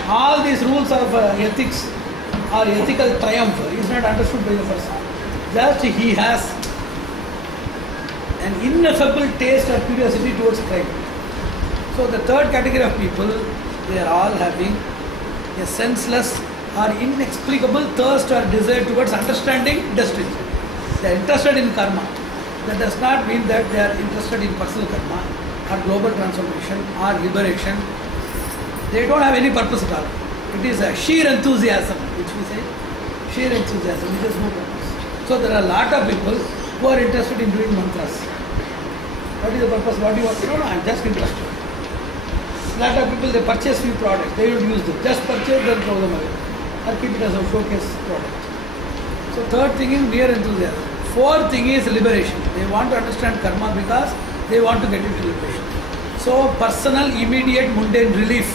All these rules of ethics or ethical triumph is not understood by the person. Just he has an ineffable taste or curiosity towards crime. So the third category of people, they are all having a senseless or inexplicable thirst or desire towards understanding destiny. They are interested in karma. That does not mean that they are interested in personal karma or global transformation or liberation. They don't have any purpose at all. It is a sheer enthusiasm, which we say, sheer enthusiasm, which has no purpose. So there are a lot of people who are interested in doing mantras. What is the purpose? What do you want? No, I am just interested. A lot of people, they purchase few products, they don't use them. Just purchase, then throw them away. Or keep it as a showcase product. So third thing is mere enthusiasm. Fourth thing is liberation. They want to understand karma because they want to get into liberation. So personal, immediate, mundane relief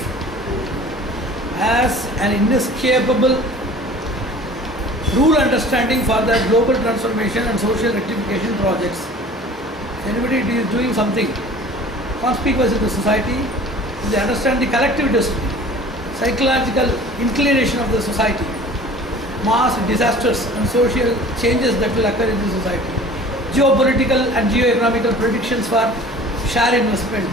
as an inescapable rule understanding for the global transformation and social rectification projects. If anybody is doing something conspicuous in the society, they understand the collective destiny, psychological inclination of the society, mass disasters and social changes that will occur in the society, geopolitical and geoeconomical predictions for share investment,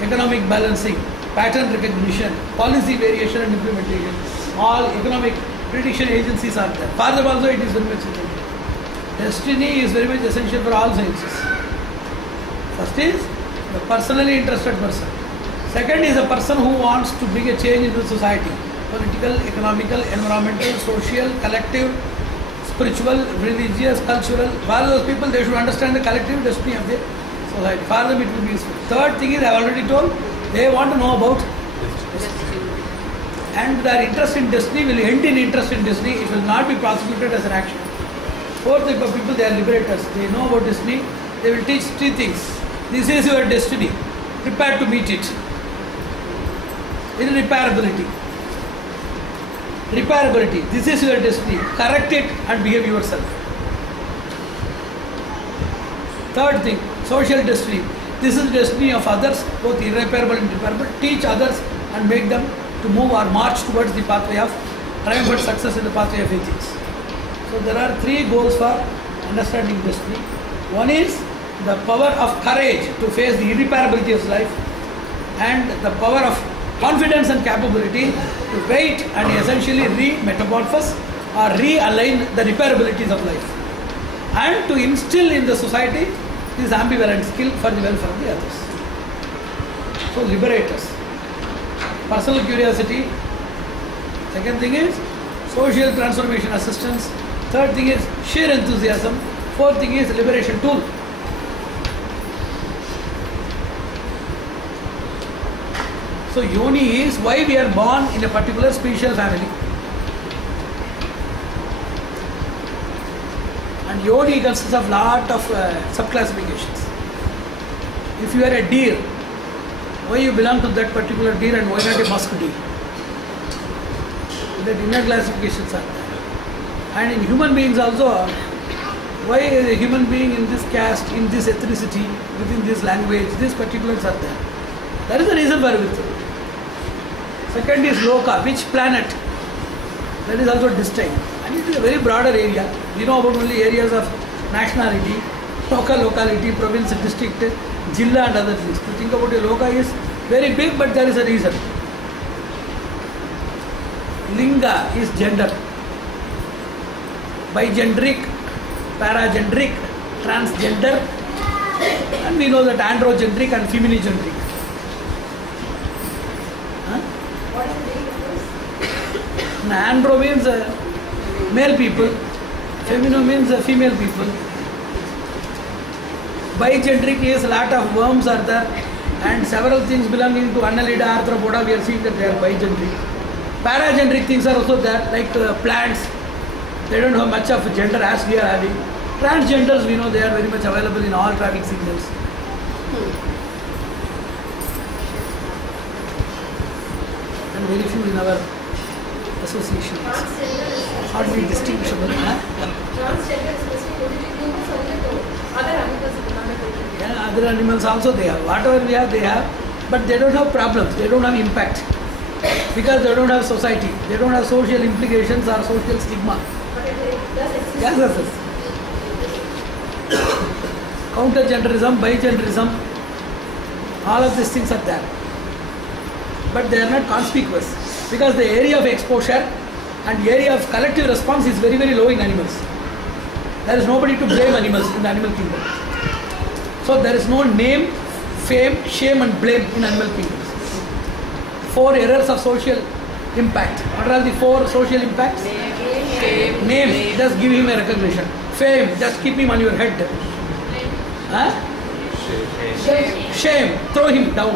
economic balancing, pattern recognition, policy variation and implementation. All economic prediction agencies are there. For them also it is very much essential. Destiny is very much essential for all sciences. First is the personally interested person. Second is a person who wants to bring a change in the society. Political, economical, environmental, social, collective, spiritual, religious, cultural. For those people, they should understand the collective destiny of the society. For them it will be useful. Third thing is, I have already told, they want to know about destiny. And their interest in destiny will end in interest in destiny. It will not be prosecuted as an action. Fourth type of people, they are liberators. They know about destiny. They will teach three things. This is your destiny. Prepare to meet it. Irreparability. Reparability. This is your destiny. Correct it and behave yourself. Third thing, social destiny. This is the destiny of others, both irreparable and reparable. Teach others and make them to move or march towards the pathway of triumphant success in the pathway of ethics. So there are three goals for understanding destiny. One is the power of courage to face the irreparability of life, and the power of confidence and capability to wait and essentially re-metamorphose or realign the reparabilities of life, and to instill in the society this ambivalent skill for the welfare of the others. So liberators. Personal curiosity. Second thing is social transformation assistance. Third thing is sheer enthusiasm. Fourth thing is liberation tool. So yoni is why we are born in a particular special family. And yoni consists of lot of sub-classifications. If you are a deer, why you belong to that particular tier and why not a mosque tier. That inner classifications are there. And in human beings also, why is a human being in this caste, in this ethnicity, within this language, these particulars are there. That is the reason for everything. Second is loka, which planet? That is also distinct. And it is a very broader area. We know about only areas of nationality, local locality, province, district, jilla and other things. To think about a loka is very big, but there is a reason. Linga is gender. Bigendric, paragendric, transgender, and we know that androgendric and feminigendric. What is the name of this? Andro means male people, femino means female people. Bigendric is a lot of worms are there and several things belonging to Annelida, Arthropoda, we are seeing that they are bigendric. Paragendric things are also there, like plants. They don't have much of gender as we are having. Transgenders, we know they are very much available in all traffic signals. And very few in our associations. Transgender is Hardly distinguishable. Transgender is specifically humans only to other animals in the planet. Yeah, other animals also they have. Whatever we have, they have. But they don't have problems. They don't have impact. Because they don't have society. They don't have social implications or social stigma. But it does exist. Yes, yes, yes. Countergenderism, bigenderism, all of these things are there. But they are not conspicuous. Because the area of exposure and area of collective response is very, very low in animals. There is nobody to blame animals in the animal kingdom. So there is no name, fame, shame and blame in animal kingdoms. 4 errors of social impact. What are the 4 social impacts? Name, just give him a recognition. Fame, just keep him on your head. Huh? Shame, throw him down.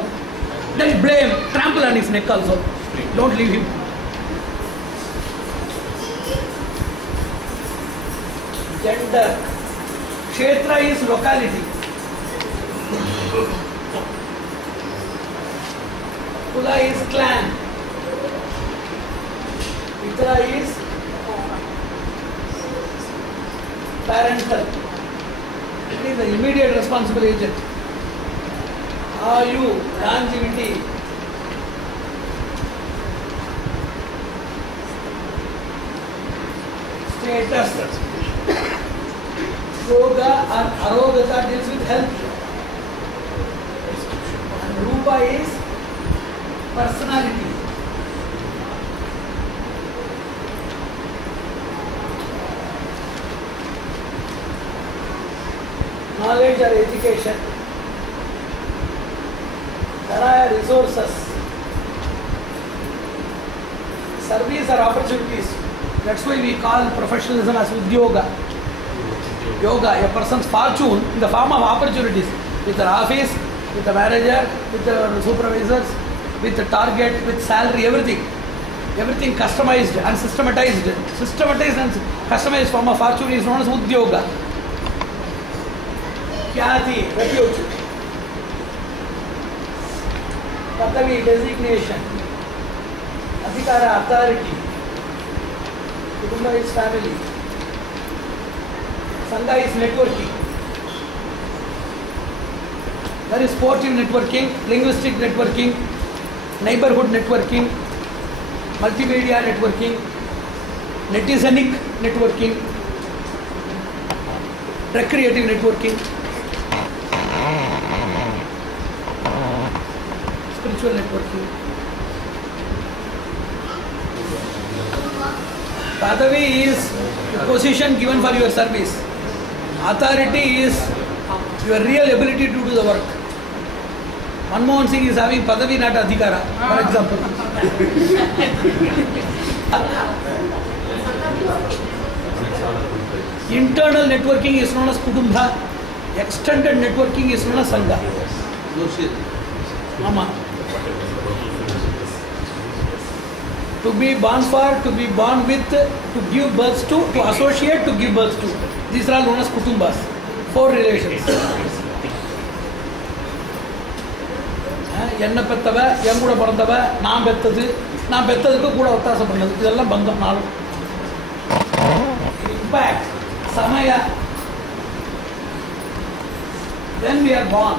Then blame, trample on his neck also. Don't leave him. Gender. Kshetra is locality. Kula is clan. Pitra is parental. It is the immediate responsible agent. Ayu, longevity. Status. Yoga or arogata deals with health. And rupa is personality. Knowledge or education. There are resources. Service or opportunities. That's why we call professionalism as Udyoga. Yoga, a person's fortune in the form of opportunities. With an office, with a manager, with the supervisors, with the target, with salary, everything. Everything customized and systematized. Systematized and customized form of fortune is known as Udyoga. Kyati, refuge. Padavi, designation. Adhikara, authority. Kutumba is family. Sangha is networking. There is sportive networking, linguistic networking, neighborhood networking, multimedia networking, netizenic networking, recreative networking, spiritual networking. Padavi is the position given for your service. Authority is your real ability to do the work. Manmohan Singh is having Padavi, not Adhikara, for example. Internal networking is known as Kutumbha. Extended networking is known as Sangha. Mama. To be born for, to be born with, to give birth to associate, to give birth to. These are all known as Kutumbas. 4 relations. என்ன பெத்தவ, என் கூட பிறந்தவ, நான் பெத்தது, நான் பெத்ததுக்கு கூட ஒத்தாசம் பண்ணது, இதெல்லாம் பந்தம் நாளும். Impact, Samaya. When we are born,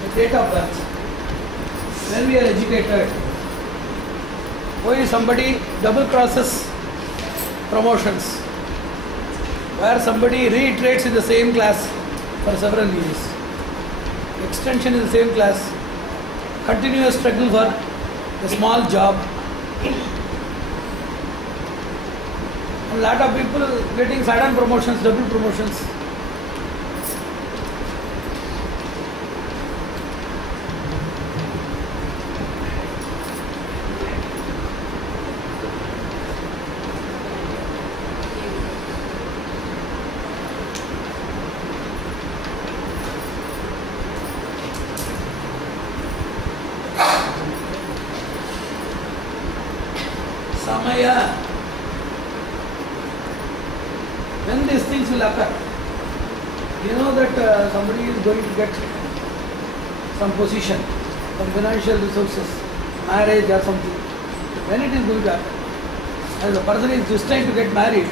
the date of birth, when we are educated, why somebody double crosses promotions, where somebody reiterates in the same class for several years, extension in the same class, continuous struggle for a small job, and lot of people getting sudden promotions, double promotions. Samaya. When these things will occur, you know that somebody is going to get some position, some financial resources, marriage or something. When it is going to happen, as a person is destined to get married,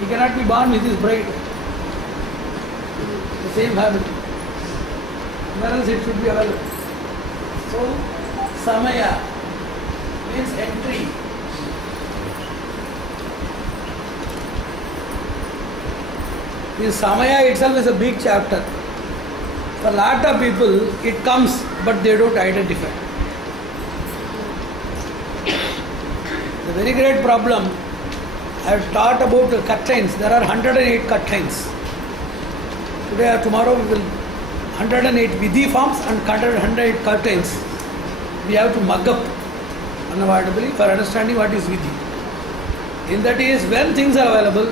he cannot be born with his bride, the same family. Where else it should be available. So, Samaya means entry. This Samaya itself is a big chapter. For a lot of people, it comes, but they don't identify. The very great problem, I have taught about curtains. There are 108 curtains. Today or tomorrow we will 108 Vidhi forms and 108 curtains. We have to mug up unavoidably for understanding what is Vidhi. In that is, when things are available,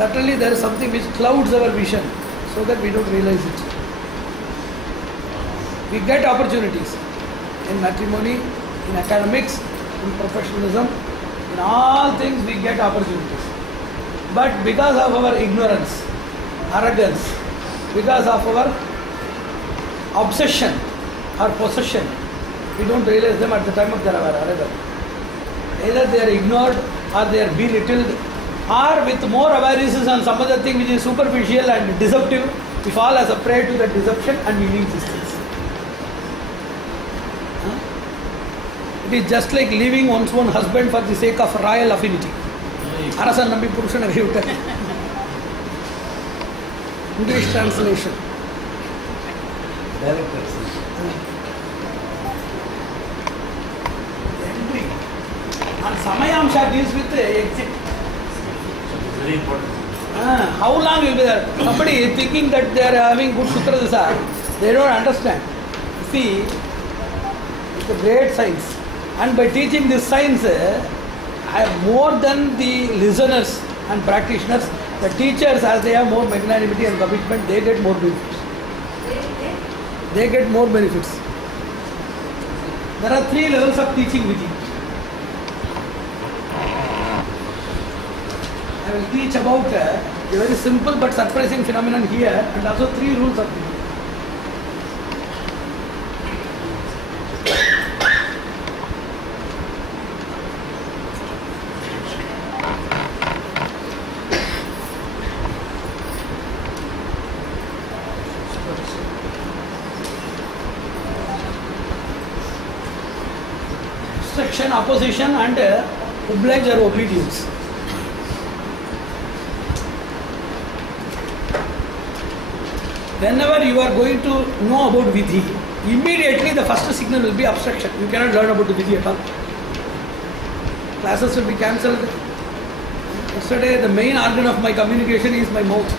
certainly there is something which clouds our vision so that we don't realize it. We get opportunities in matrimony, in academics, in professionalism, in all things we get opportunities. But because of our ignorance, arrogance, because of our obsession or possession, we don't realize them at the time of their arrival. Either they are ignored or they are belittled, or with more awarenesses on some other thing which is superficial and deceptive, we fall as a prey to that deception and we leave these things. It is just like leaving one's own husband for the sake of royal affinity. Arasan Nambi Purushan Aviyutta. English translation. Directors. Entry. And Samayamsha deals with the exit. Very important. How long will be there? Somebody is thinking that they are having good Sutradasa, they don't understand. See, it's a great science. And by teaching this science, more than the listeners and practitioners, the teachers, as they have more magnanimity and commitment, they get more benefits. They get more benefits. There are 3 levels of teaching Vidhi. I will teach about a very simple but surprising phenomenon here, and also 3 rules of Vidhi. Instruction, opposition, and oblige or obedience. Whenever you are going to know about Vidhi, immediately the first signal will be obstruction. You cannot learn about the Vidhi at all. Classes will be cancelled. Yesterday, the main organ of my communication is my mouth.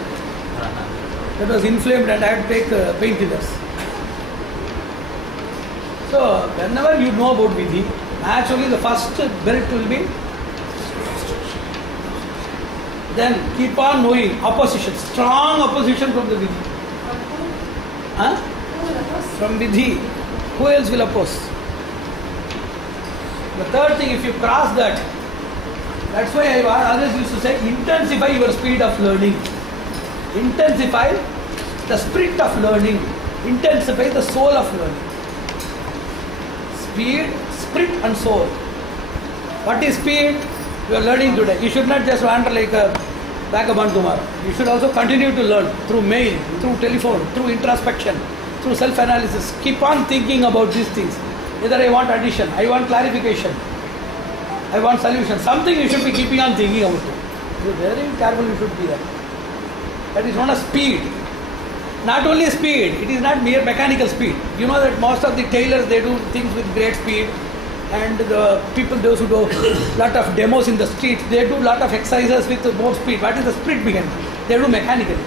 That was inflamed and I had to take painkillers. So, whenever you know about Vidhi, actually the first belt will be. Then keep on knowing opposition, strong opposition from the Vidhi. Huh? From Vidhi. Who else will oppose? The third thing, if you cross that, that's why I always used to say, intensify your speed of learning. Intensify the spirit of learning. Intensify the soul of learning. speed, spirit and soul. What is speed? You are learning today. You should not just wander like a vagabond tomorrow. You should also continue to learn through mail, through telephone, through introspection, through self-analysis. Keep on thinking about these things. Either I want addition, I want clarification, I want solution. Something you should be keeping on thinking about it. So very careful you should be there. That is known as speed. Not only speed, it is not mere mechanical speed. You know that most of the tailors, they do things with great speed, and the people, those who do lot of demos in the streets, they do lot of exercises with more speed. What is the spirit behind it? They do mechanically.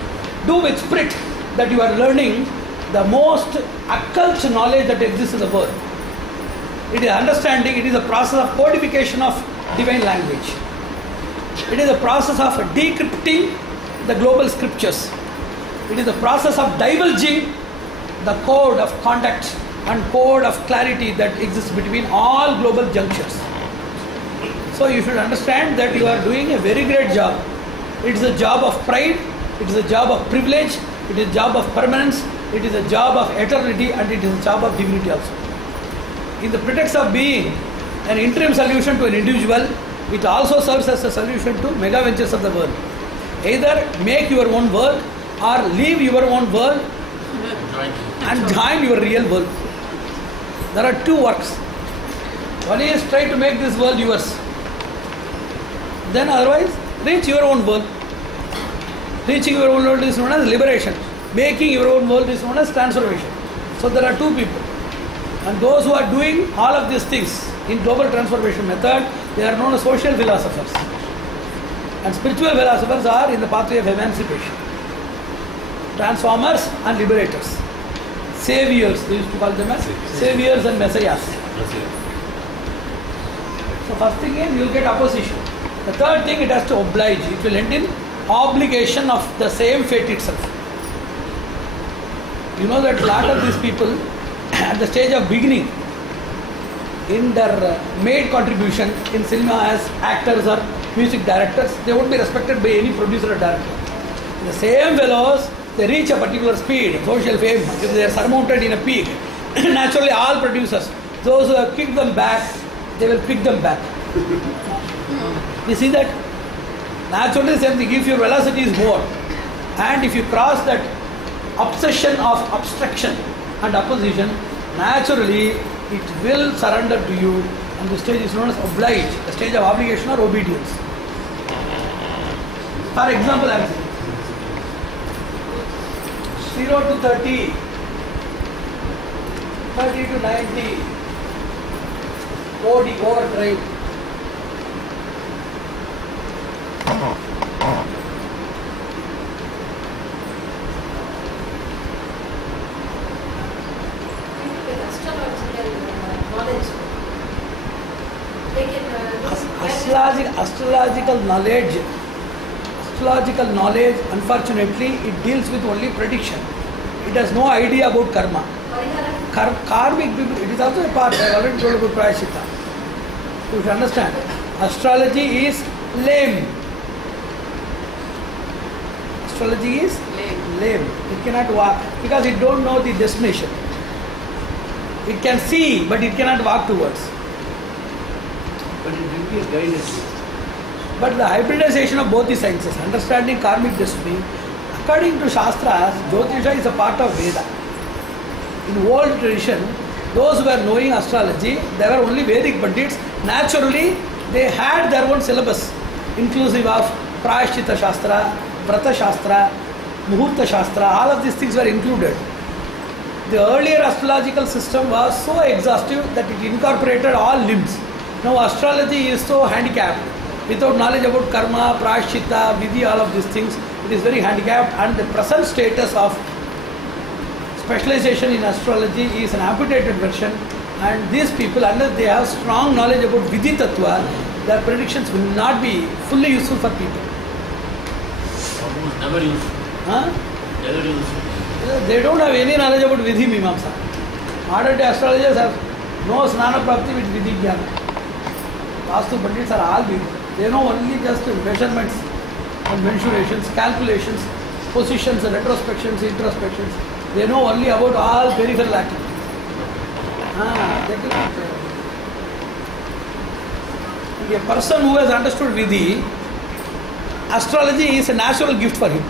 Do with spirit that you are learning the most occult knowledge that exists in the world. It is understanding, it is a process of codification of divine language. It is a process of decrypting the global scriptures. It is a process of divulging the code of conduct and code of clarity that exists between all global junctures. So you should understand that you are doing a very great job. It is a job of pride, it is a job of privilege, it is a job of permanence, it is a job of eternity, and it is a job of divinity also. In the pretext of being an interim solution to an individual, it also serves as a solution to mega ventures of the world. Either make your own world or leave your own world and join your real world. There are two works. One is try to make this world yours. Then otherwise, reach your own world. Reaching your own world is known as liberation. Making your own world is known as transformation. So there are two people. And those who are doing all of these things in global transformation method, they are known as social philosophers. And spiritual philosophers are in the pathway of emancipation. Transformers and liberators. Saviors, they used to call them as saviors and messiahs. So first thing is you will get opposition. The third thing, it has to oblige. It will end in obligation of the same fate itself. You know that a lot of these people at the stage of beginning in their made contribution in cinema as actors or music directors, they won't be respected by any producer or director. The same fellows, they reach a particular speed, social fame, if they are surmounted in a peak, naturally all producers, those who have kicked them back, they will pick them back. You see that? Naturally the same thing, if your velocity is more, and if you cross that obsession of obstruction and opposition, naturally it will surrender to you, and the stage is known as oblige, the stage of obligation or obedience. For example, I am saying 0 to 30, 30 to 90, OD, overdrive. Astrological knowledge, unfortunately, it deals with only prediction. It has no idea about karma. Karmic people, it is also a part. I have already told about Prayashita. You should understand. Astrology is lame. Astrology is lame. It cannot walk because it don't know the destination. It can see, but it cannot walk towards. But it will be a guidance. But the hybridization of both the sciences, understanding karmic destiny, according to Shastras, Jyotisha is a part of Veda. In old tradition, those who were knowing astrology, they were only Vedic Pandits. Naturally, they had their own syllabus, inclusive of Prayashchita Shastra, Vrata Shastra, Muhurta Shastra, all of these things were included. The earlier astrological system was so exhaustive that it incorporated all limbs. Now astrology is so handicapped. Without knowledge about karma, prayashchita, vidhi, all of these things, it is very handicapped, and the present status of specialization in astrology is an amputated version, and these people, unless they have strong knowledge about vidhi tattva, their predictions will not be fully useful for people. Almost never useful. Huh? Never useful. They don't have any knowledge about Vidhi Mimansa. Modern day astrologers have no snana prapti with Vidhi Jnana. Vastu Pandits are all people. They know only just measurements and mensurations, calculations, positions, retrospections, introspections. They know only about all peripheral activities. That is a person who has understood Vidhi, astrology is a natural gift for him.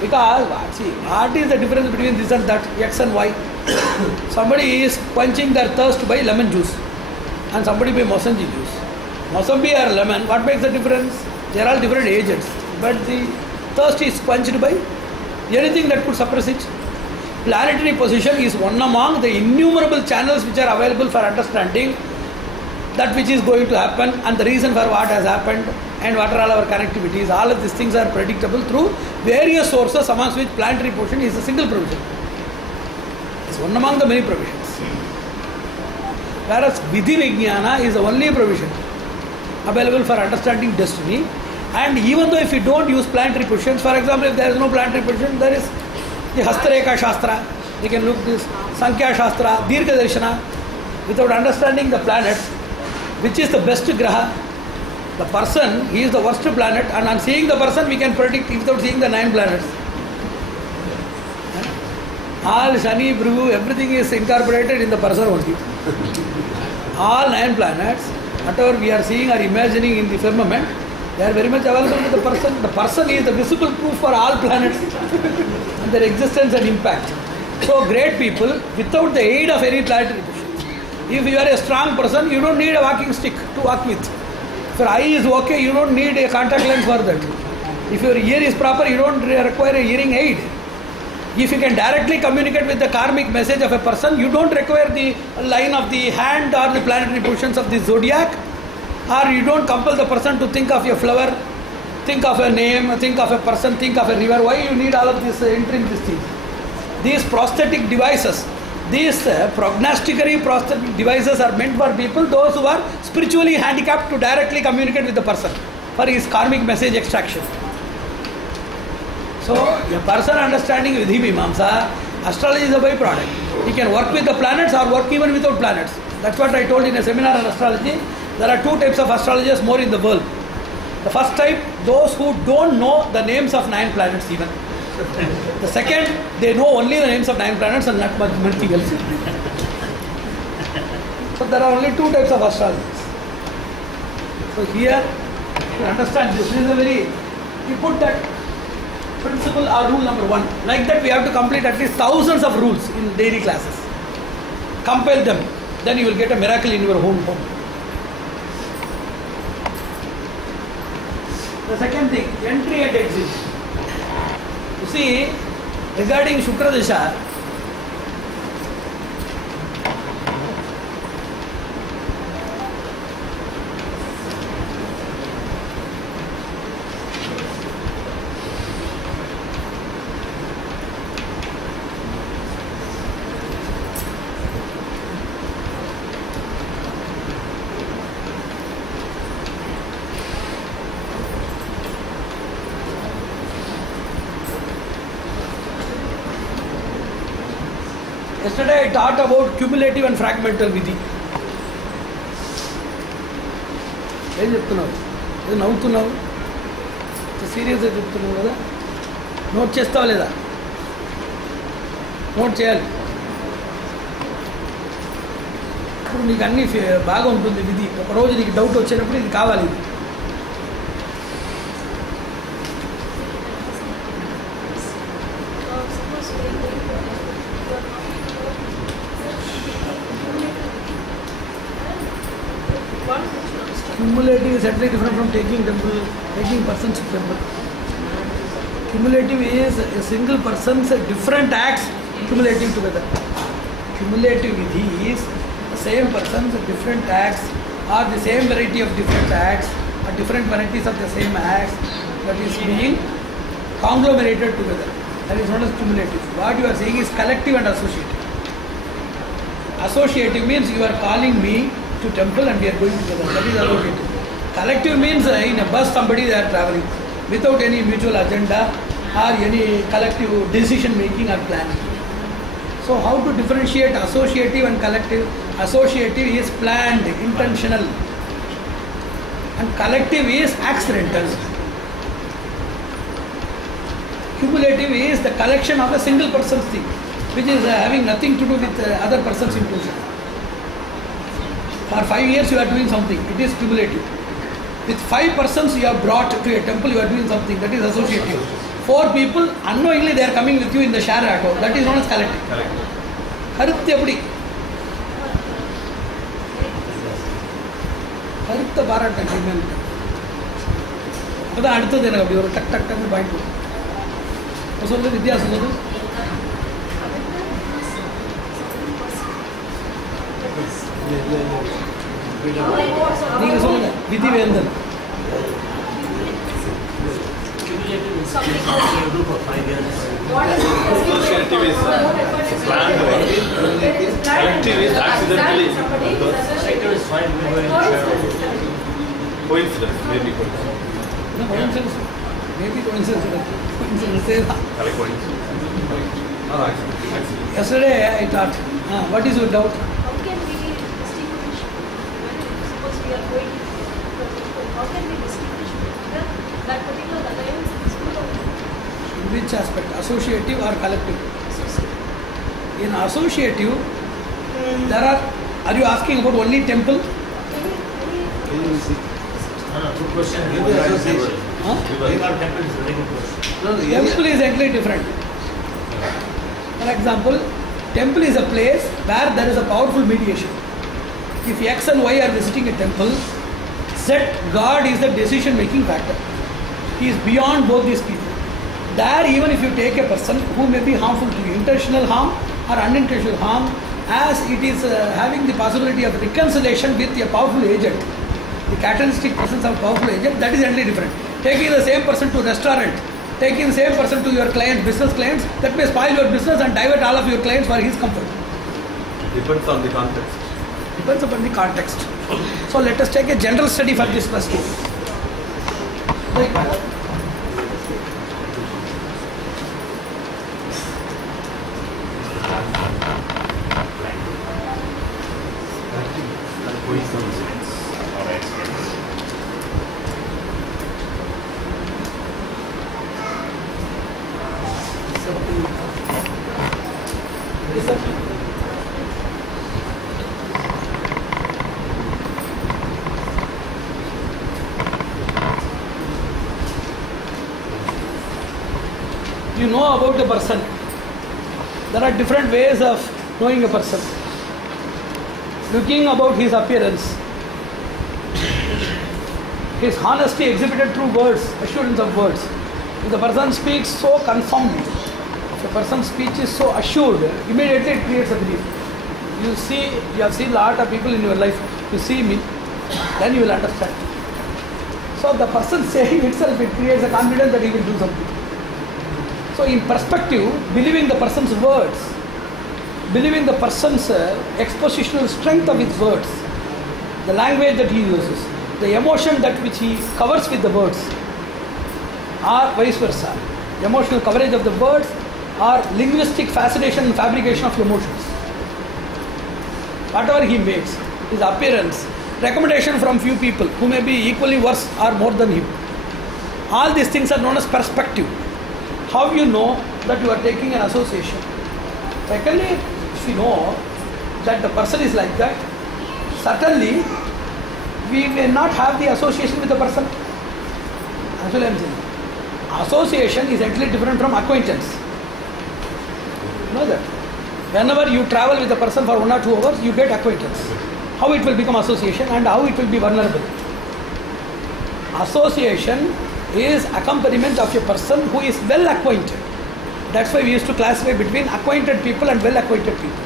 Because, see, what is the difference between this and that, X and Y? Somebody is quenching their thirst by lemon juice and somebody by Mosambi juice. Mosambi or lemon, what makes the difference? They are all different agents. But the thirst is quenched by anything that could suppress it. Planetary position is one among the innumerable channels which are available for understanding that which is going to happen and the reason for what has happened and what are all our connectivities. All of these things are predictable through various sources, amongst which planetary position is a single provision. It's one among the many provisions. Whereas Vidhi Vijnana is the only provision available for understanding destiny. And even though if you don't use planetary positions, for example, if there is no planetary position, there is the Hastareka Shastra, you can look this, Sankhya Shastra, Dirgha Darshana. Without understanding the planets, which is the best graha, the person, he is the worst planet, and on seeing the person we can predict without seeing the 9 planets. All Shani, Bhrigu, everything is incorporated in the person only. All 9 planets, whatever we are seeing or imagining in the firmament, they are very much available with the person. The person is the visible proof for all planets and their existence and impact. So great people, without the aid of any planetary position. If you are a strong person, you don't need a walking stick to walk with. If your eye is okay, you don't need a contact lens for that. If your ear is proper, you don't require a hearing aid. If you can directly communicate with the karmic message of a person, you don't require the line of the hand or the planetary positions of the zodiac, or you don't compel the person to think of a flower, think of a name, think of a person, think of a river. Why you need all of this entering this thing? These prosthetic devices, these prognosticatory prosthetic devices are meant for people, those who are spiritually handicapped, to directly communicate with the person for his karmic message extraction. So, a person understanding Vidhi Mimansa, astrology is a byproduct. He can work with the planets or work even without planets. That's what I told in a seminar on astrology. There are 2 types of astrologers more in the world. The first type, those who don't know the names of 9 planets even. The second, they know only the names of 9 planets and not much else. So there are only 2 types of astrologers. So here, to understand this is a very, you put that principle or rule number 1. Like that we have to complete at least thousands of rules in daily classes. Compile them, then you will get a miracle in your own home. The second thing, entry and exit. You see, regarding Shukra Dasha, yesterday I taught about cumulative and fragmental Vidhi. ఏం చెప్తున్నావు? ఏదో నవ్వుతున్నావు? సీరియస్గా చెప్తున్నావు కదా? Note చేస్తావా లేదా? Note చేయాలి. ఇప్పుడు నీకు అన్నీ బాగా ఉంటుంది విధి. ఒకరోజు నీకు డౌట్ వచ్చినప్పుడు ఇది కావాలి. Cumulative is certainly different from taking persons to temple. Cumulative is a single person's different acts cumulating together. Cumulative Vidhi is the same person's different acts or the same variety of different acts or different varieties of the same acts that is being conglomerated together. That is known as cumulative. What you are saying is collective and associative. Associative means you are calling me to temple and we are going together. That is associative. Collective means in a bus somebody they are traveling without any mutual agenda or any collective decision making or planning. So how to differentiate associative and collective? Associative is planned, intentional, and collective is accidental. Cumulative is the collection of a single person's thing. which is having nothing to do with other person's inclusion. For 5 years you are doing something, it is cumulative. With 5 persons you are brought to a temple, you are doing something, that is associative. 4 people, unknowingly they are coming with you in the share auto, that is known as collective. கருத்து எப்படி கருத்தை பாராட்டேன் அப்போதான் அடுத்தது எனக்கு அப்படி ஒரு டக் டக் டக்னு point சொல்லு வித்தியாசம் சொல்லு நீங்க சொல்லுங்க விதி வேந்தன் You do for 5 years. Associative is planned work. Collective is accidentally. Sector is fine, we were in shadow. Coincidence, maybe coincidence. No, coincidence. Maybe coincidence. Coincidence. Correct coincidence. Oh, accident. Yesterday I taught. What is your doubt? How can we distinguish when suppose we are going to the temple, how can we distinguish whether that particular alliance is good or not? In which aspect? Associative or collective? Associative. In associative, there are you asking about only temple? No, good question. Maybe association. Huh? Going on temple is a very good question. No, no, Temple is exactly different. For example, temple is a place where there is a powerful mediation. If X and Y are visiting a temple, Z, God is the decision-making factor. He is beyond both these people. There, even if you take a person who may be harmful to you, intentional harm or unintentional harm, as it is having the possibility of reconciliation with a powerful agent, the catalytic presence of powerful agent, that is entirely different. Taking the same person to restaurant, taking the same person to your client, business clients, that may spoil your business and divert all of your clients for his comfort. Depends on the context. Depends upon the context. So let us take a general study for this first case. You know about a person. There are different ways of knowing a person. Looking about his appearance, his honesty exhibited through words, assurance of words. If the person speaks so confirmed, if the person's speech is so assured, immediately it creates a belief. You have seen a lot of people in your life. You see me, then you will understand. So the person saying itself, it creates a confidence that he will do something. So in perspective, believing the person's words, believing the person's expositional strength of his words, the language that he uses, the emotion that which he covers with the words, or vice versa. Emotional coverage of the words or linguistic fascination and fabrication of emotions. Whatever he makes, his appearance, recommendation from few people who may be equally worse or more than him. All these things are known as perspective. How you know that you are taking an association? Secondly, if you know that the person is like that, certainly we may not have the association with the person. Actually, I am saying association is entirely different from acquaintance. You know that? Whenever you travel with a person for 1 or 2 hours, you get acquaintance. How it will become association and how it will be vulnerable. Association is accompaniment of a person who is well acquainted. That's why we used to classify between acquainted people and well acquainted people.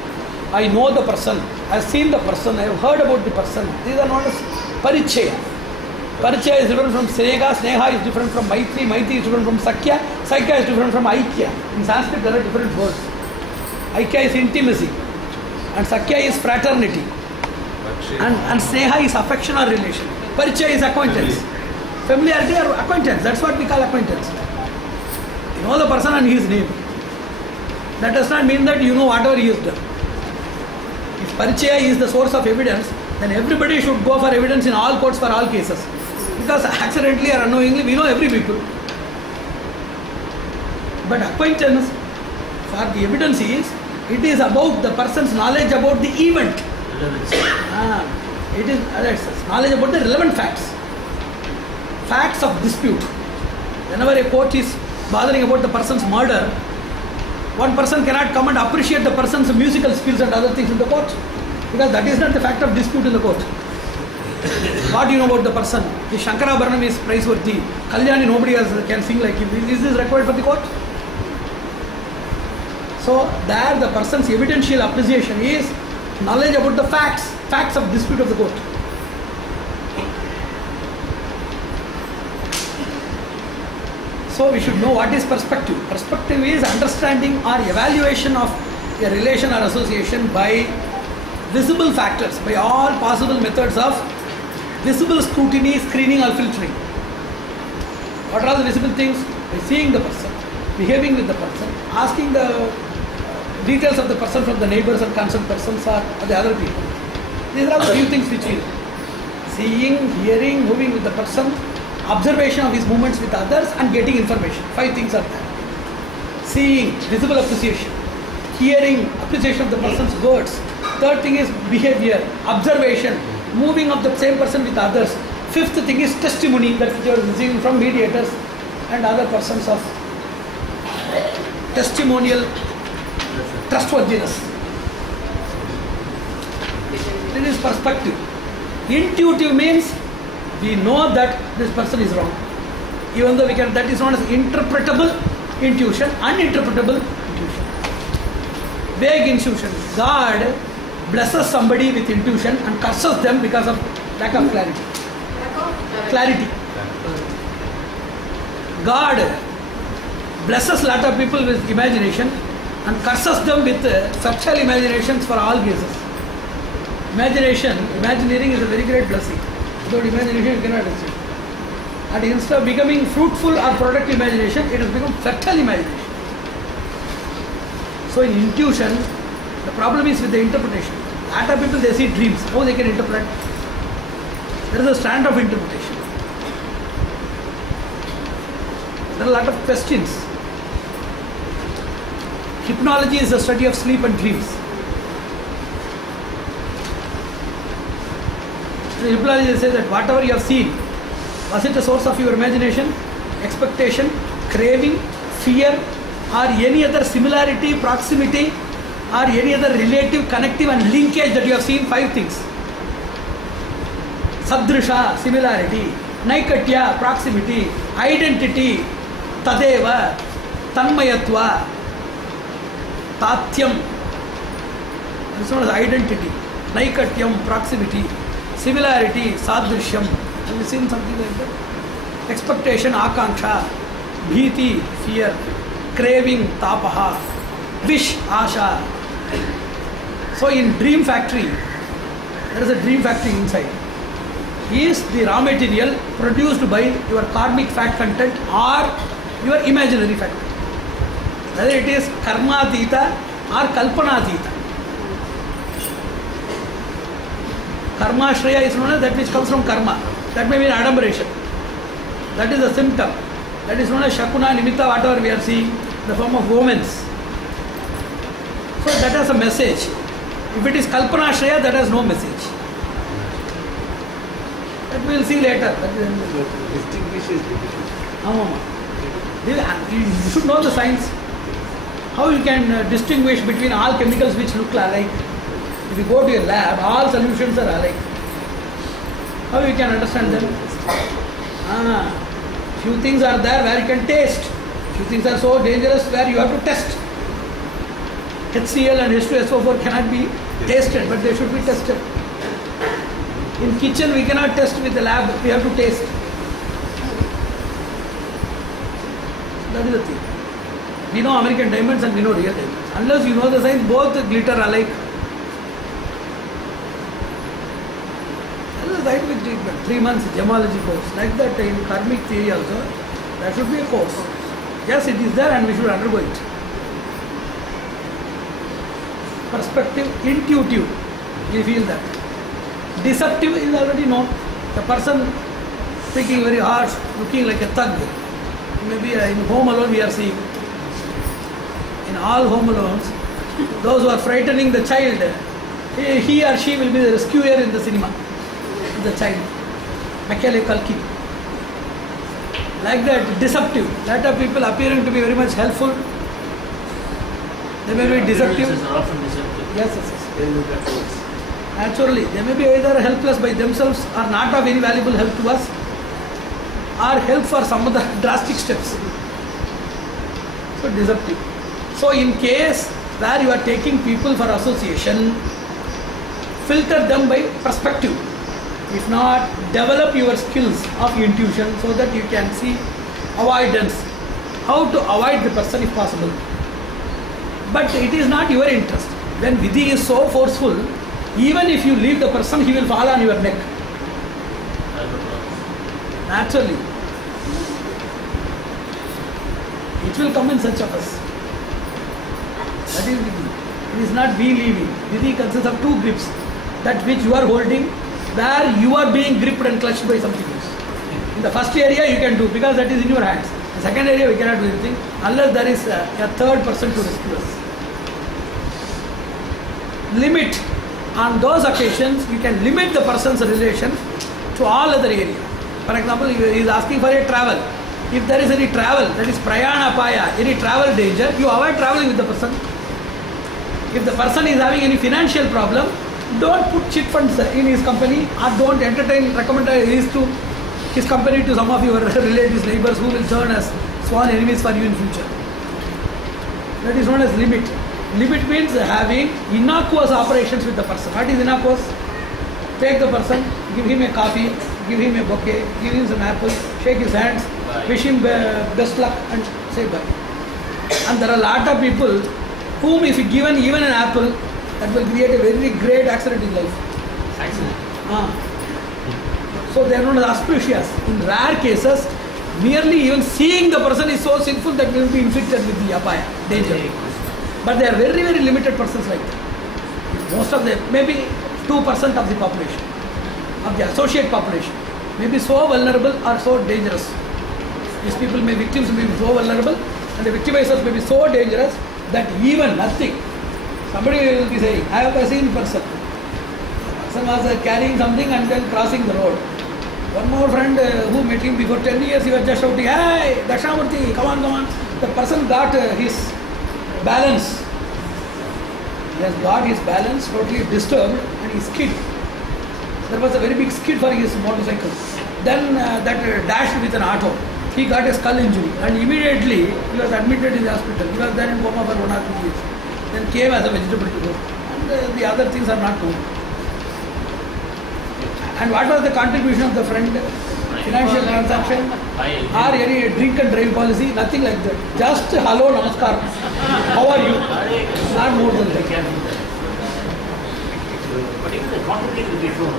I know the person, I have seen the person, I have heard about the person. These are known as parichaya. Parichaya is different from sneha, sneha is different from maitri, maitri is different from sakya, sakya is different from aikya. In Sanskrit there are different words. Aikya is intimacy and sakya is fraternity and sneha is affection or relation. Parichaya is acquaintance. Familiarity or acquaintance, that's what we call acquaintance. You know the person and his name. That does not mean that you know whatever he has done. If parichaya is the source of evidence, then everybody should go for evidence in all courts for all cases. Because accidentally or unknowingly we know every people. But acquaintance, for the evidence is It is about the person's knowledge about the event. Relevance. It is knowledge about the relevant facts. Facts of dispute. Whenever a court is bothering about the person's murder, one person cannot come and appreciate the person's musical skills and other things in the court, because that is not the fact of dispute in the court. What do you know about the person? If Shankarabharanam is praiseworthy, Kalyani nobody else can sing like him. Is this required for the court? So there the person's evidential appreciation is knowledge about the facts of dispute of the court. So we should know what is perspective. Perspective is understanding or evaluation of a relation or association by visible factors, by all possible methods of visible scrutiny, screening or filtering. What are all the visible things? By seeing the person, behaving with the person, asking the details of the person from the neighbors and concerned persons or the other people. These are the few things which we seeing, hearing, moving with the person, observation of his movements with others and getting information. 5 things are there. Seeing, visible appreciation. Hearing, appreciation of the person's words. Third thing is behavior, observation, moving of the same person with others. Fifth thing is testimony, that you are receiving from mediators and other persons of testimonial trustworthiness. It is perspective. Intuitive means we know that this person is wrong. Even though we can, that is known as interpretable intuition, uninterpretable intuition. Vague intuition. God blesses somebody with intuition and curses them because of lack of clarity. Clarity. God blesses a lot of people with imagination and curses them with subtle imaginations for all cases. Imagineering is a very great blessing. Without imagination you cannot achieve. And instead of becoming fruitful or productive imagination, it has become fertile imagination. So in intuition, the problem is with the interpretation. A lot of people, they see dreams. How they can interpret? There is a strand of interpretation. There are a lot of questions. Hypnology is the study of sleep and dreams. The hypnology says that whatever you have seen, was it a source of your imagination, expectation, craving, fear, or any other similarity, proximity, or any other relative, connective and linkage that you have seen? 5 things. Sadrisha, similarity. Naikatya, proximity. Identity. Tadeva. Tanmayatva. Tatyam. This one is identity. Naikatyam, proximity. Similarity, sadrishyam. Have you seen something like that? Expectation, akanksha. Bhiti, fear. Craving, tapaha. Wish, asha. So in dream factory, there is a dream factory inside. Is the raw material produced by your karmic fact content or your imaginary fact content? Whether it is karma-atita or kalpana-atita. Karma-shraya is known as that which comes from karma. That may be an adumbration. That is a symptom. That is known as shakuna, nimitta, whatever we are seeing, in the form of omens. So that has a message. If it is kalpana-shraya, that has no message. That we will see later. Distinguishes You should know the science. How you can distinguish between all chemicals which look alike. If you go to a lab, all solutions are alike. How you can understand them? Few things are there where you can taste. Few things are so dangerous where you have to test. HCl and H2SO4 cannot be tasted, but they should be tested. In kitchen we cannot test with the lab, we have to taste. That is the thing. We know American diamonds and we know real diamonds. Unless you know the science, both glitter alike. That is a scientific treatment. 3 months gemology course. Like that in karmic theory also, that should be a course. Yes, it is there and we should undergo it. Perspective, intuitive, we feel that. Deceptive is already known. The person speaking very harsh, looking like a thug. Maybe in Home Alone we are seeing. In all Home Alones, Those who are frightening the child, he or she will be the rescuer in the cinema. The child. Macaulay Culkin. Like that, deceptive. Lot of people appearing to be very much helpful. They may be deceptive. Influencers are often deceptive. Yes. They look at words. Naturally, they may be either helpless by themselves or not of any valuable help to us, or help for some of the drastic steps. So deceptive. So in case where you are taking people for association, filter them by perspective. If not, develop your skills of intuition so that you can see avoidance. How to avoid the person if possible. But it is not your interest. When Vidhi is so forceful, even if you leave the person, he will fall on your neck. Naturally. It will come in search of us. That is Vidhi. It is not we leaving. Vidhi consists of two grips. That which you are holding, where you are being gripped and clutched by something else. In the first area you can do because that is in your hands. The second area we cannot do anything unless there is a third person to rescue us. Limit. On those occasions, you can limit the person's relation to all other areas. For example, he is asking for a travel. If there is any travel, that is prayana paya, any travel danger, you avoid traveling with the person. If the person is having any financial problem, don't put chit funds in his company or don't recommend his company to some of your relatives, neighbors who will turn as sworn enemies for you in future. That is known as limit. Limit means having innocuous operations with the person. What is innocuous? Take the person, give him a coffee, give him a bouquet, give him some apples, shake his hands, wish him best luck and say bye. And there are a lot of people whom if given even an apple, that will create a very great accident in life. So they are known as auspicious. In rare cases, merely even seeing the person is so sinful that they will be inflicted with the apaya, danger. But they are very, very limited persons like that. Most of them, maybe 2% of the population, of the associate population, may be so vulnerable or so dangerous. These people victims may be so vulnerable and the victimizers may be so dangerous that even nothing. Somebody will be saying, I have seen person. Person was carrying something and then crossing the road. One more friend who met him before 10 years, he was just shouting, hey, Dakshamurti, come on, come on. The person got his balance. He has got his balance totally disturbed and he skid. There was a very big skid for his motorcycle. Then that dashed with an auto. He got a skull injury and immediately he was admitted in the hospital. He was there in coma for 1 or 2 weeks. Then came as a vegetable to go. And the other things are not known. And what was the contribution of the friend? Financial transaction or any drink and drive policy? Nothing like that. Just hello, namaskar. How are you? Not more than that. But even the conflict will be shown.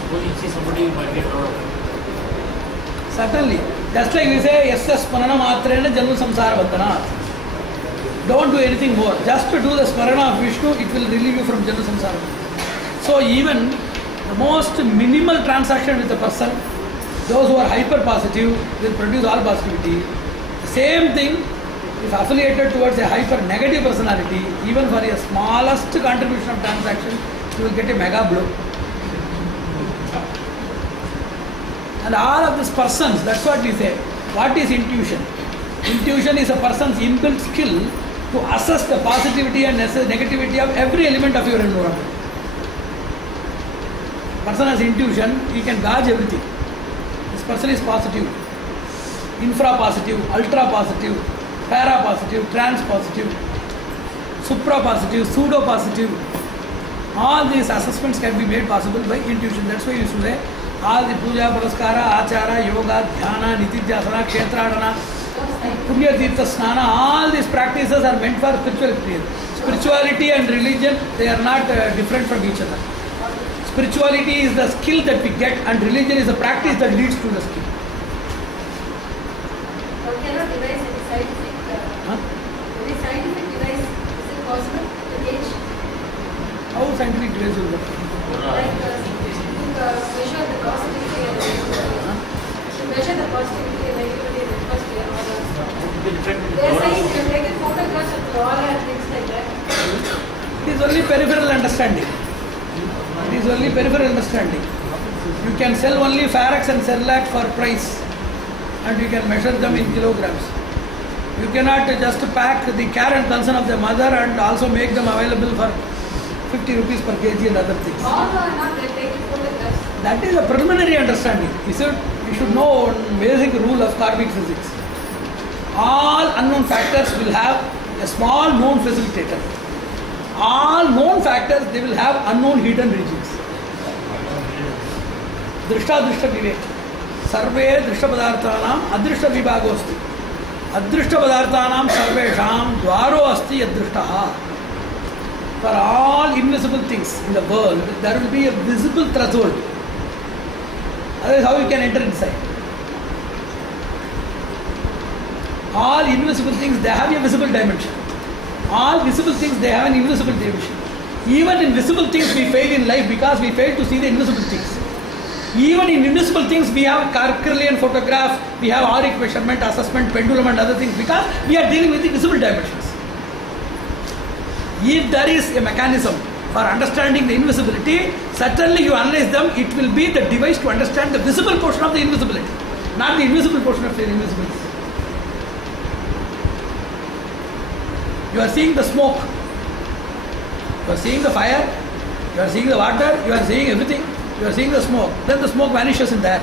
Suppose you see somebody who might get out of it. Certainly. Just like we say, yasya smarana matrena janma samsara bandhanat. Don't do anything more. Just to do the smarana of Vishnu, it will relieve you from janma samsara. So even the most minimal transaction with a person, those who are hyper positive will produce all positivity. The same thing, if affiliated towards a hyper negative personality, even for a smallest contribution of transaction, you will get a mega blow. And all of these persons, that's what we say. What is intuition? Intuition is a person's inbuilt skill to assess the positivity and negativity of every element of your environment. Person has intuition, he can gauge everything. This person is positive, infra positive, ultra positive, para positive, trans positive, supra positive, pseudo positive. All these assessments can be made possible by intuition. That's why you should say all the puja, paraskara, achara, yoga, dhyana, nitidhyasana, kshetradana, punya tirtha snana, all these practices are meant for spiritual experience. Spirituality and religion, they are not different from each other. Spirituality is the skill that we get and religion is the practice that leads to the skill. Or cannot devise any scientific, any scientific device, is it possible to gauge? How scientific device will work? Like measure the positivity and measure the positivity and negativity in the first year. They are saying you can take a photograph of the aura and things like that. It is only peripheral understanding. It is only peripheral understanding. You can sell only Farax and Cerelac for price, and you can measure them in kilograms. You cannot just pack the care and concern of the mother and also make them available for 50 rupees per kg and other things. That is a preliminary understanding. You should know one basic rule of karmic physics. All unknown factors will have a small known facilitator. All known factors, they will have unknown hidden regions. Drishta Drishta Vivek. Sarve Drishta Padarthanam Adrishta Vibhagosti. Adrishta Padarthanam Sarvesham Dwaro Asti Adrishtaha. For all invisible things in the world, there will be a visible threshold. That is how you can enter inside. All invisible things, they have a visible dimension. All visible things, they have an invisible dimension. Even in visible things, we fail in life because we fail to see the invisible things. Even in invisible things, we have Kirlian photograph, we have auric measurement, assessment, pendulum and other things because we are dealing with the visible dimensions. If there is a mechanism for understanding the invisibility, certainly you analyze them, it will be the device to understand the visible portion of the invisibility, not the invisible portion of the invisibility. You are seeing the smoke, you are seeing the fire, you are seeing the water, you are seeing everything, you are seeing the smoke. Then the smoke vanishes in that.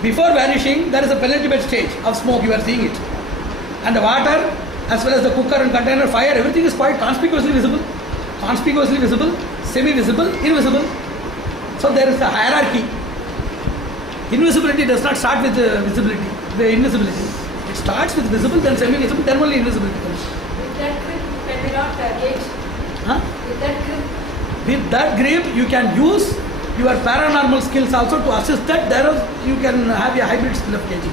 Before vanishing, there is a penultimate stage of smoke, you are seeing it. And the water, as well as the cooker and container, fire, everything is quite conspicuously visible, semi-visible, invisible. So there is a hierarchy. Invisibility does not start with visibility, the invisibility. It starts with visible, then semi-visible, then only invisibility comes. With that grip, can we not gauge? Huh? With that grip? With that grip, you can use your paranormal skills also to assist that. There is, you can have a hybrid skill of gauging.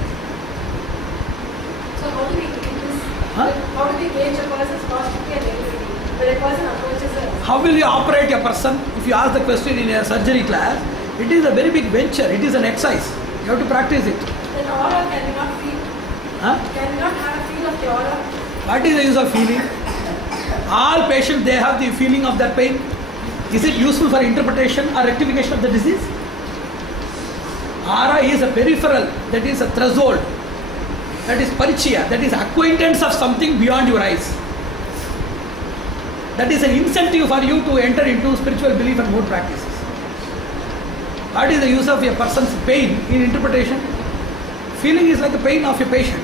So how do we gauge this? Huh? How do we gauge a person's positivity and negativity? When a person approaches us. How will you operate a person? If you ask the question in a surgery class, it is a very big venture. It is an exercise. You have to practice it. Then aura can we not feel? Huh? Can we not have a feel of the aura? What is the use of feeling? All patients, they have the feeling of their pain. Is it useful for interpretation or rectification of the disease? Aura is a peripheral, that is a threshold, that is parichaya, that is acquaintance of something beyond your eyes. That is an incentive for you to enter into spiritual belief and more practices. What is the use of a person's pain in interpretation? Feeling is like the pain of a patient.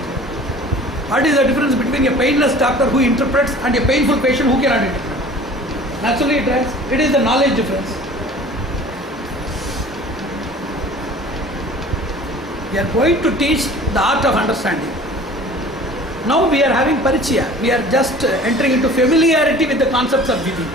What is the difference between a painless doctor who interprets and a painful patient who cannot interpret? Naturally it is the knowledge difference. We are going to teach the art of understanding. Now we are having parichaya. We are just entering into familiarity with the concepts of Vidhi.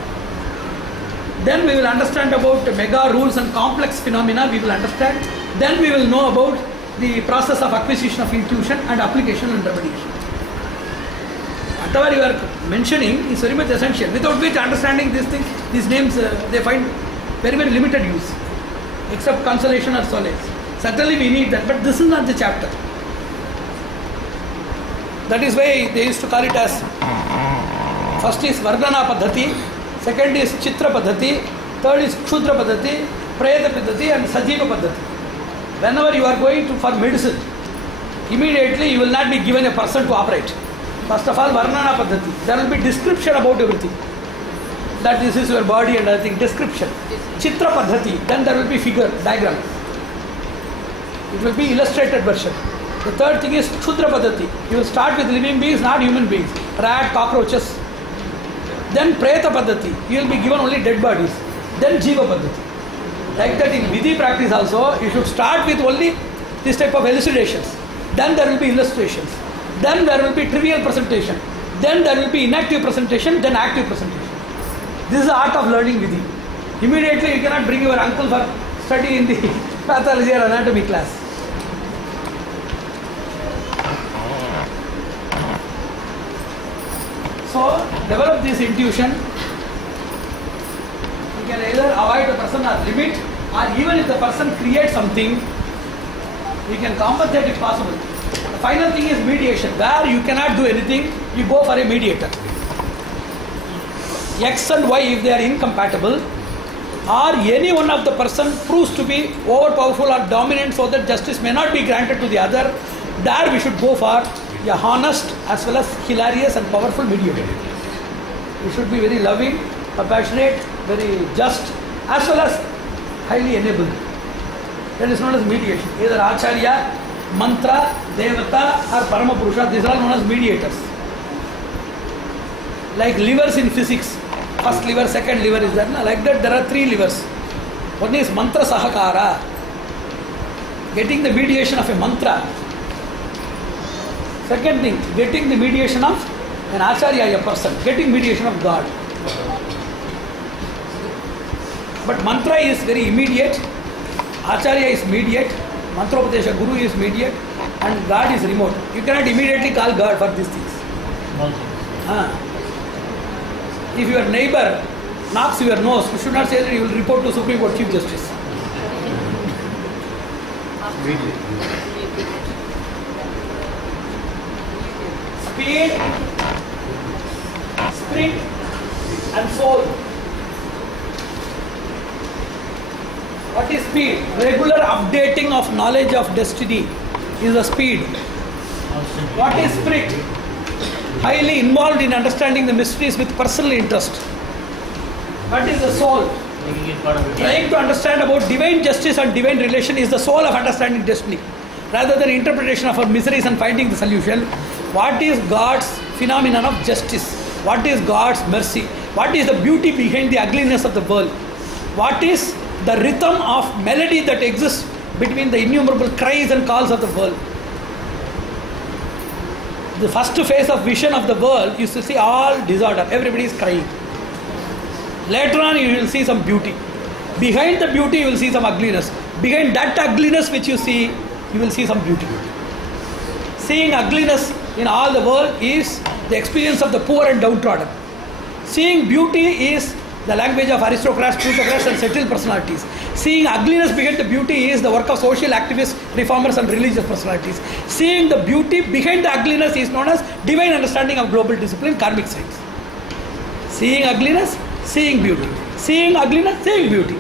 Then we will understand about mega rules and complex phenomena. We will understand. Then we will know about the process of acquisition of intuition and application and remediation. Whatever you are mentioning is very much essential. Without which understanding these things, these names, they find very, very limited use, except consolation or solace. Certainly we need that, but this is not the chapter. That is why they used to call it as, first is Vardhana Paddhati, second is Chitra Paddhati, third is Kshudra Paddhati, Prayata Paddhati and Sajiva Paddhati. Whenever you are going for medicine, immediately you will not be given a person to operate. First of all, Varnana Paddhati. There will be description about everything. That this is your body and everything. Description. Chitra Paddhati. Then there will be figure, diagram. It will be illustrated version. The third thing is Kshudra Paddhati. You will start with living beings, not human beings. Rat, cockroaches. Then Preta Paddhati. You will be given only dead bodies. Then Jiva Paddhati. Like that in Vidhi practice also, you should start with only this type of elucidations. Then there will be illustrations. Then there will be trivial presentation. Then there will be inactive presentation, then active presentation. This is the art of learning Vidhi. Immediately you cannot bring your uncle for study in the pathology or anatomy class. So, develop this intuition. You can either avoid the person or limit, or even if the person creates something, you can compensate if possible. The final thing is mediation. Where you cannot do anything, you go for a mediator. X and Y, if they are incompatible, or any one of the person proves to be overpowerful or dominant so that justice may not be granted to the other, there we should go for a honest as well as hilarious and powerful mediator. We should be very loving, compassionate, very just, as well as highly enabling. That is known as mediation. Either Acharya, Mantra, Devata or Parama Purusha, these are all known as mediators. Like livers in physics. First liver, second liver is there. Like that there are three livers. One is Mantra Sahakara. Getting the mediation of a mantra. Second thing, getting the mediation of an Acharya, a person. Getting mediation of God. But mantra is very immediate. Acharya is mediate. Mantropadesha Guru is mediate. And God is remote. You cannot immediately call God for these things. If your neighbor knocks your nose, you should not say that you will report to Supreme Court Chief Justice. Speed, spirit and soul. What is speed? Regular updating of knowledge of destiny is a speed. What is spirit? Highly involved in understanding the mysteries with personal interest. What is the soul? Trying to understand about divine justice and divine relation is the soul of understanding destiny. Rather than interpretation of our miseries and finding the solution, what is God's phenomenon of justice? What is God's mercy? What is the beauty behind the ugliness of the world? What is the rhythm of melody that exists between the innumerable cries and calls of the world? The first phase of vision of the world is to see all disorder. Everybody is crying. Later on you will see some beauty. Behind the beauty you will see some ugliness. Behind that ugliness which you see, you will see some beauty. Seeing ugliness in all the world is the experience of the poor and downtrodden. Seeing beauty is the language of aristocrats, plutocrats and settled personalities. Seeing ugliness behind the beauty is the work of social activists, reformers and religious personalities. Seeing the beauty behind the ugliness is known as divine understanding of global discipline, karmic science. Seeing ugliness, seeing beauty. Seeing ugliness, seeing beauty.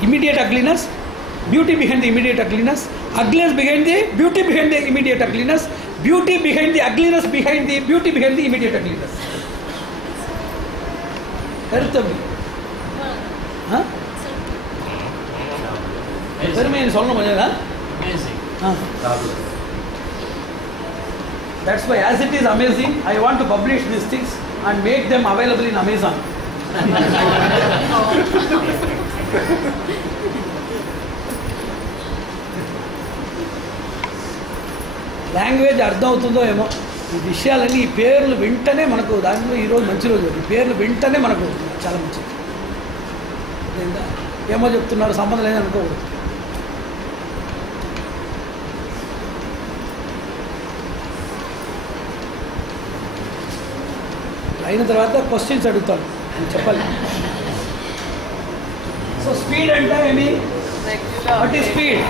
Immediate ugliness, beauty behind the immediate ugliness, ugliness behind the beauty behind the immediate ugliness, beauty behind the ugliness behind the beauty behind the immediate ugliness. That's why as it is amazing, I want to publish these things and make them available in Amazon. Language అర్థం అవుతుందో ఏమో ఈ విషయాలన్నీ ఈ పేర్లు వింటనే మనకు దాంట్లో ఈరోజు మంచి రోజు ఈ పేర్లు వింటనే మనకు చాలా మంచిది. ఏమో చెప్తున్నారు సంబంధం లేదని అనుకోకూడదు. అయిన తర్వాత క్వశ్చన్స్ అడుగుతాను అని చెప్పాలి. సో స్పీడ్ అంటే ఏమి? What is speed?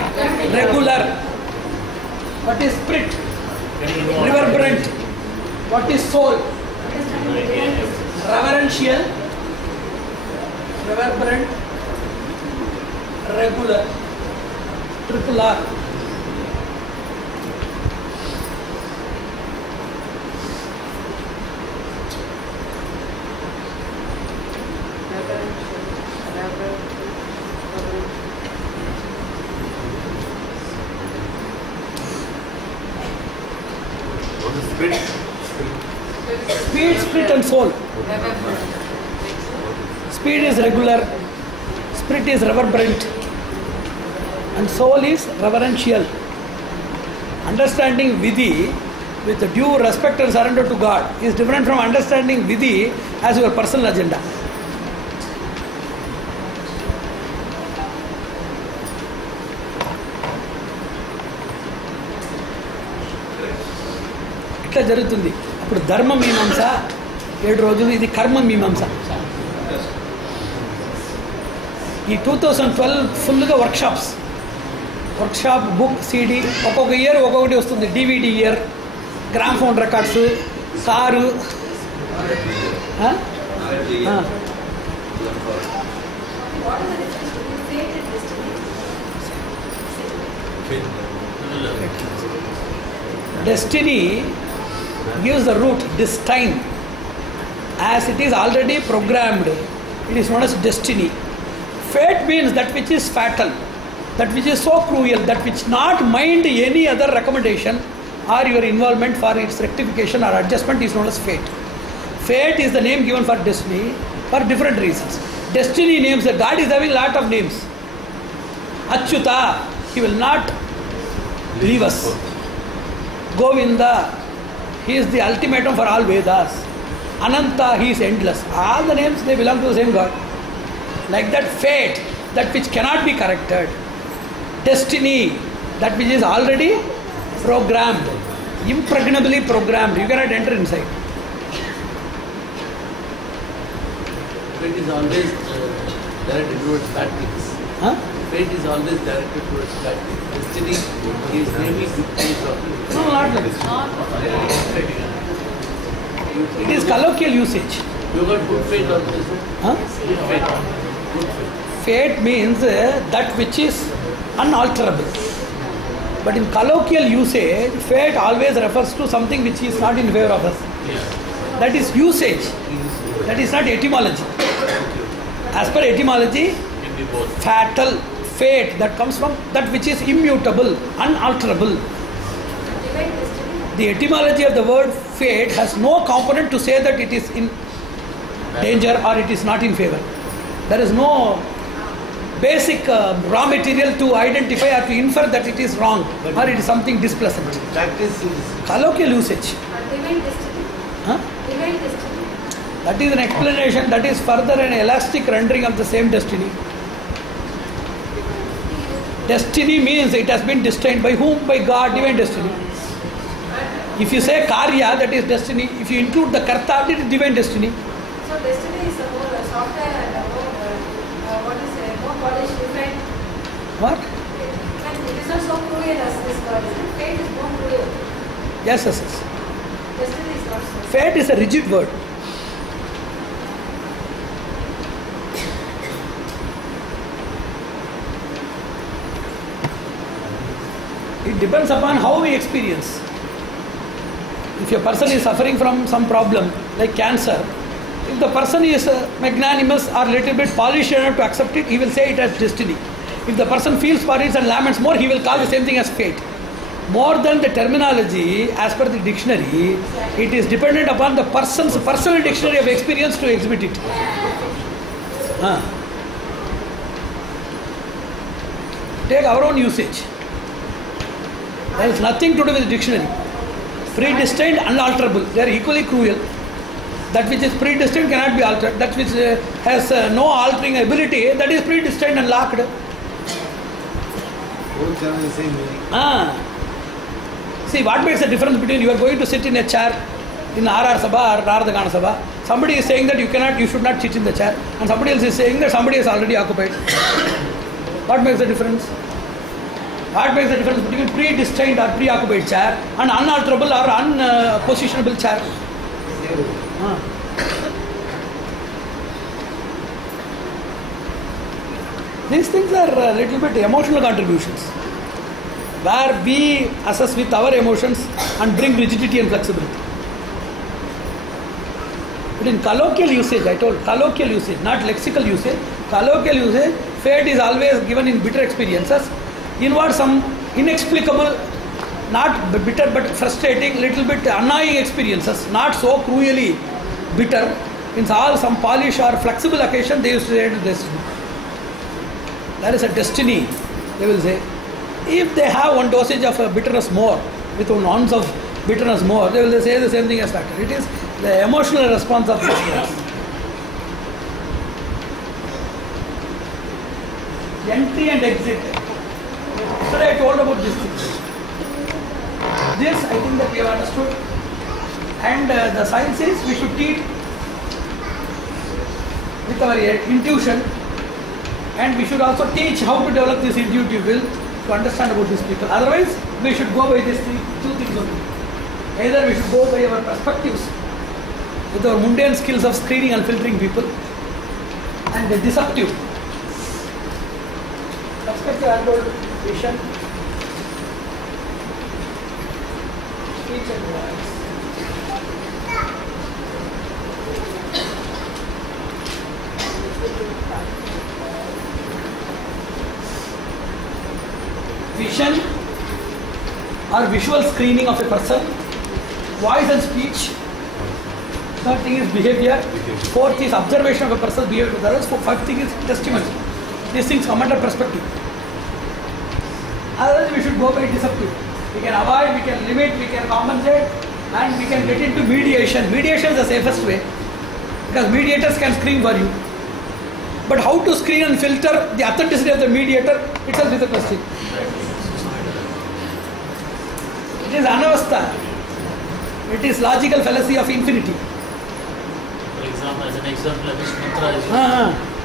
Regular. What is spirit? Reverberant. What is soul? Reverential, reverberant, regular, triple R. Speed, spirit and soul. Speed is regular, spirit is reverberant and soul is reverential. Understanding Vidhi with due respect and surrender to God is different from understanding Vidhi as your personal agenda. ఇట్లా జరుగుతుంది. ఇప్పుడు ధర్మ మీమాంస 7 రోజులు, ఇది కర్మ మీమాంస. ఈ 2012 ఫుల్గా workshop book CD ఒక్కొక్క ఇయర్ ఒక్కొక్కటి వస్తుంది. DVD year, gramophone records, car, Huh? Huh. What is the difference between fate and destiny? Destiny gives the root destine. As it is already programmed, it is known as destiny. Fate means that which is fatal, that which is so cruel, that which not mind any other recommendation or your involvement for its rectification or adjustment is known as fate. Fate is the name given for destiny for different reasons. Destiny names, that God is having lot of names. Achyuta, he will not leave us. Govinda, he is the ultimatum for all Vedas. Ananta, he is endless. All the names, they belong to the same God. Like that, fate, that which cannot be corrected. Destiny, that which is already programmed, impregnably programmed. You cannot enter inside. Fate is always directed towards bad things. Huh? Fate is always directed towards bad things. Destiny is naming good things of No, not like this. It is colloquial usage. You got good fate also. Huh? Good fate. Good fate. Fate means that which is unalterable. But in colloquial usage, fate always refers to something which is not in favor of us. That is usage. That is not etymology. As per etymology, fatal, fate, that comes from that which is immutable, unalterable. Divine destiny? The etymology of the word fate has no component to say that it is in danger or it is not in favor. There is no basic raw material to identify or to infer that it is wrong or it is something displeasant. Practice is Colloquial usage. Divine destiny? Huh? Divine destiny? That is an explanation, that is further an elastic rendering of the same destiny. Destiny means it has been destined by whom? By God, divine destiny. If you say karya, that is destiny. If you include the karta, it is divine destiny. So destiny is a more softer and a more, more polished, refined. What? And it is not so cruel as this God is. Fate is more cruel. Yes, yes, yes. Destiny is not so. Fate is a rigid word. It depends upon how we experience. If a person is suffering from some problem like cancer, if the person is magnanimous or little bit polished enough to accept it, he will say it as destiny. If the person feels for it and laments more, he will call the same thing as fate. More than the terminology, as per the dictionary, it is dependent upon the person's personal dictionary of experience to exhibit it. Take our own usage. There is nothing to do with the dictionary. Predestined, unalterable. They are equally cruel. That which is predestined cannot be altered. That which has no altering ability, that is predestined and locked. both have the same meaning. See, what makes the difference between you are going to sit in a chair in RR Sabha or Nardagana Sabha, somebody is saying that you should not sit in the chair, and somebody else is saying that somebody is already occupied. What makes the difference? What makes the difference between predestined or preoccupied chair and unalterable or unpositionable chair? These things are a little bit emotional contributions, where we assess with our emotions and bring rigidity and flexibility. But in colloquial usage, I told, colloquial usage, not lexical usage, colloquial usage, fate is always given in bitter experiences, involves some inexplicable, not bitter but frustrating, little bit annoying experiences, not so cruelly bitter. In all some polish or flexible occasion, they used to say destiny. There is a destiny, they will say. If they have one dosage of bitterness more, with 1 ounce of bitterness more, they will say the same thing as factor. It is the emotional response of this. Entry and exit. Yesterday I told about this thing. This I think that we have understood. And the sciences we should teach with our intuition, and we should also teach how to develop this intuitive will to understand about these people. Otherwise, we should go by these two things only. Either we should go by our perspectives with our mundane skills of screening and filtering people, and the deceptive. Perspective and told vision, speech and voice. Vision or visual screening of a person, voice and speech. Third thing is behavior. Fourth is observation of a person's behavior with others. Fifth thing is testimony. These things come under perspective. Otherwise, we should go by deceptive. We can avoid, we can limit, we can compensate, and we can get into mediation. Mediation is the safest way because mediators can screen for you. But how to screen and filter the authenticity of the mediator itself is a question. It is anavastha. It is logical fallacy of infinity. For example, as an example, which mantra is used?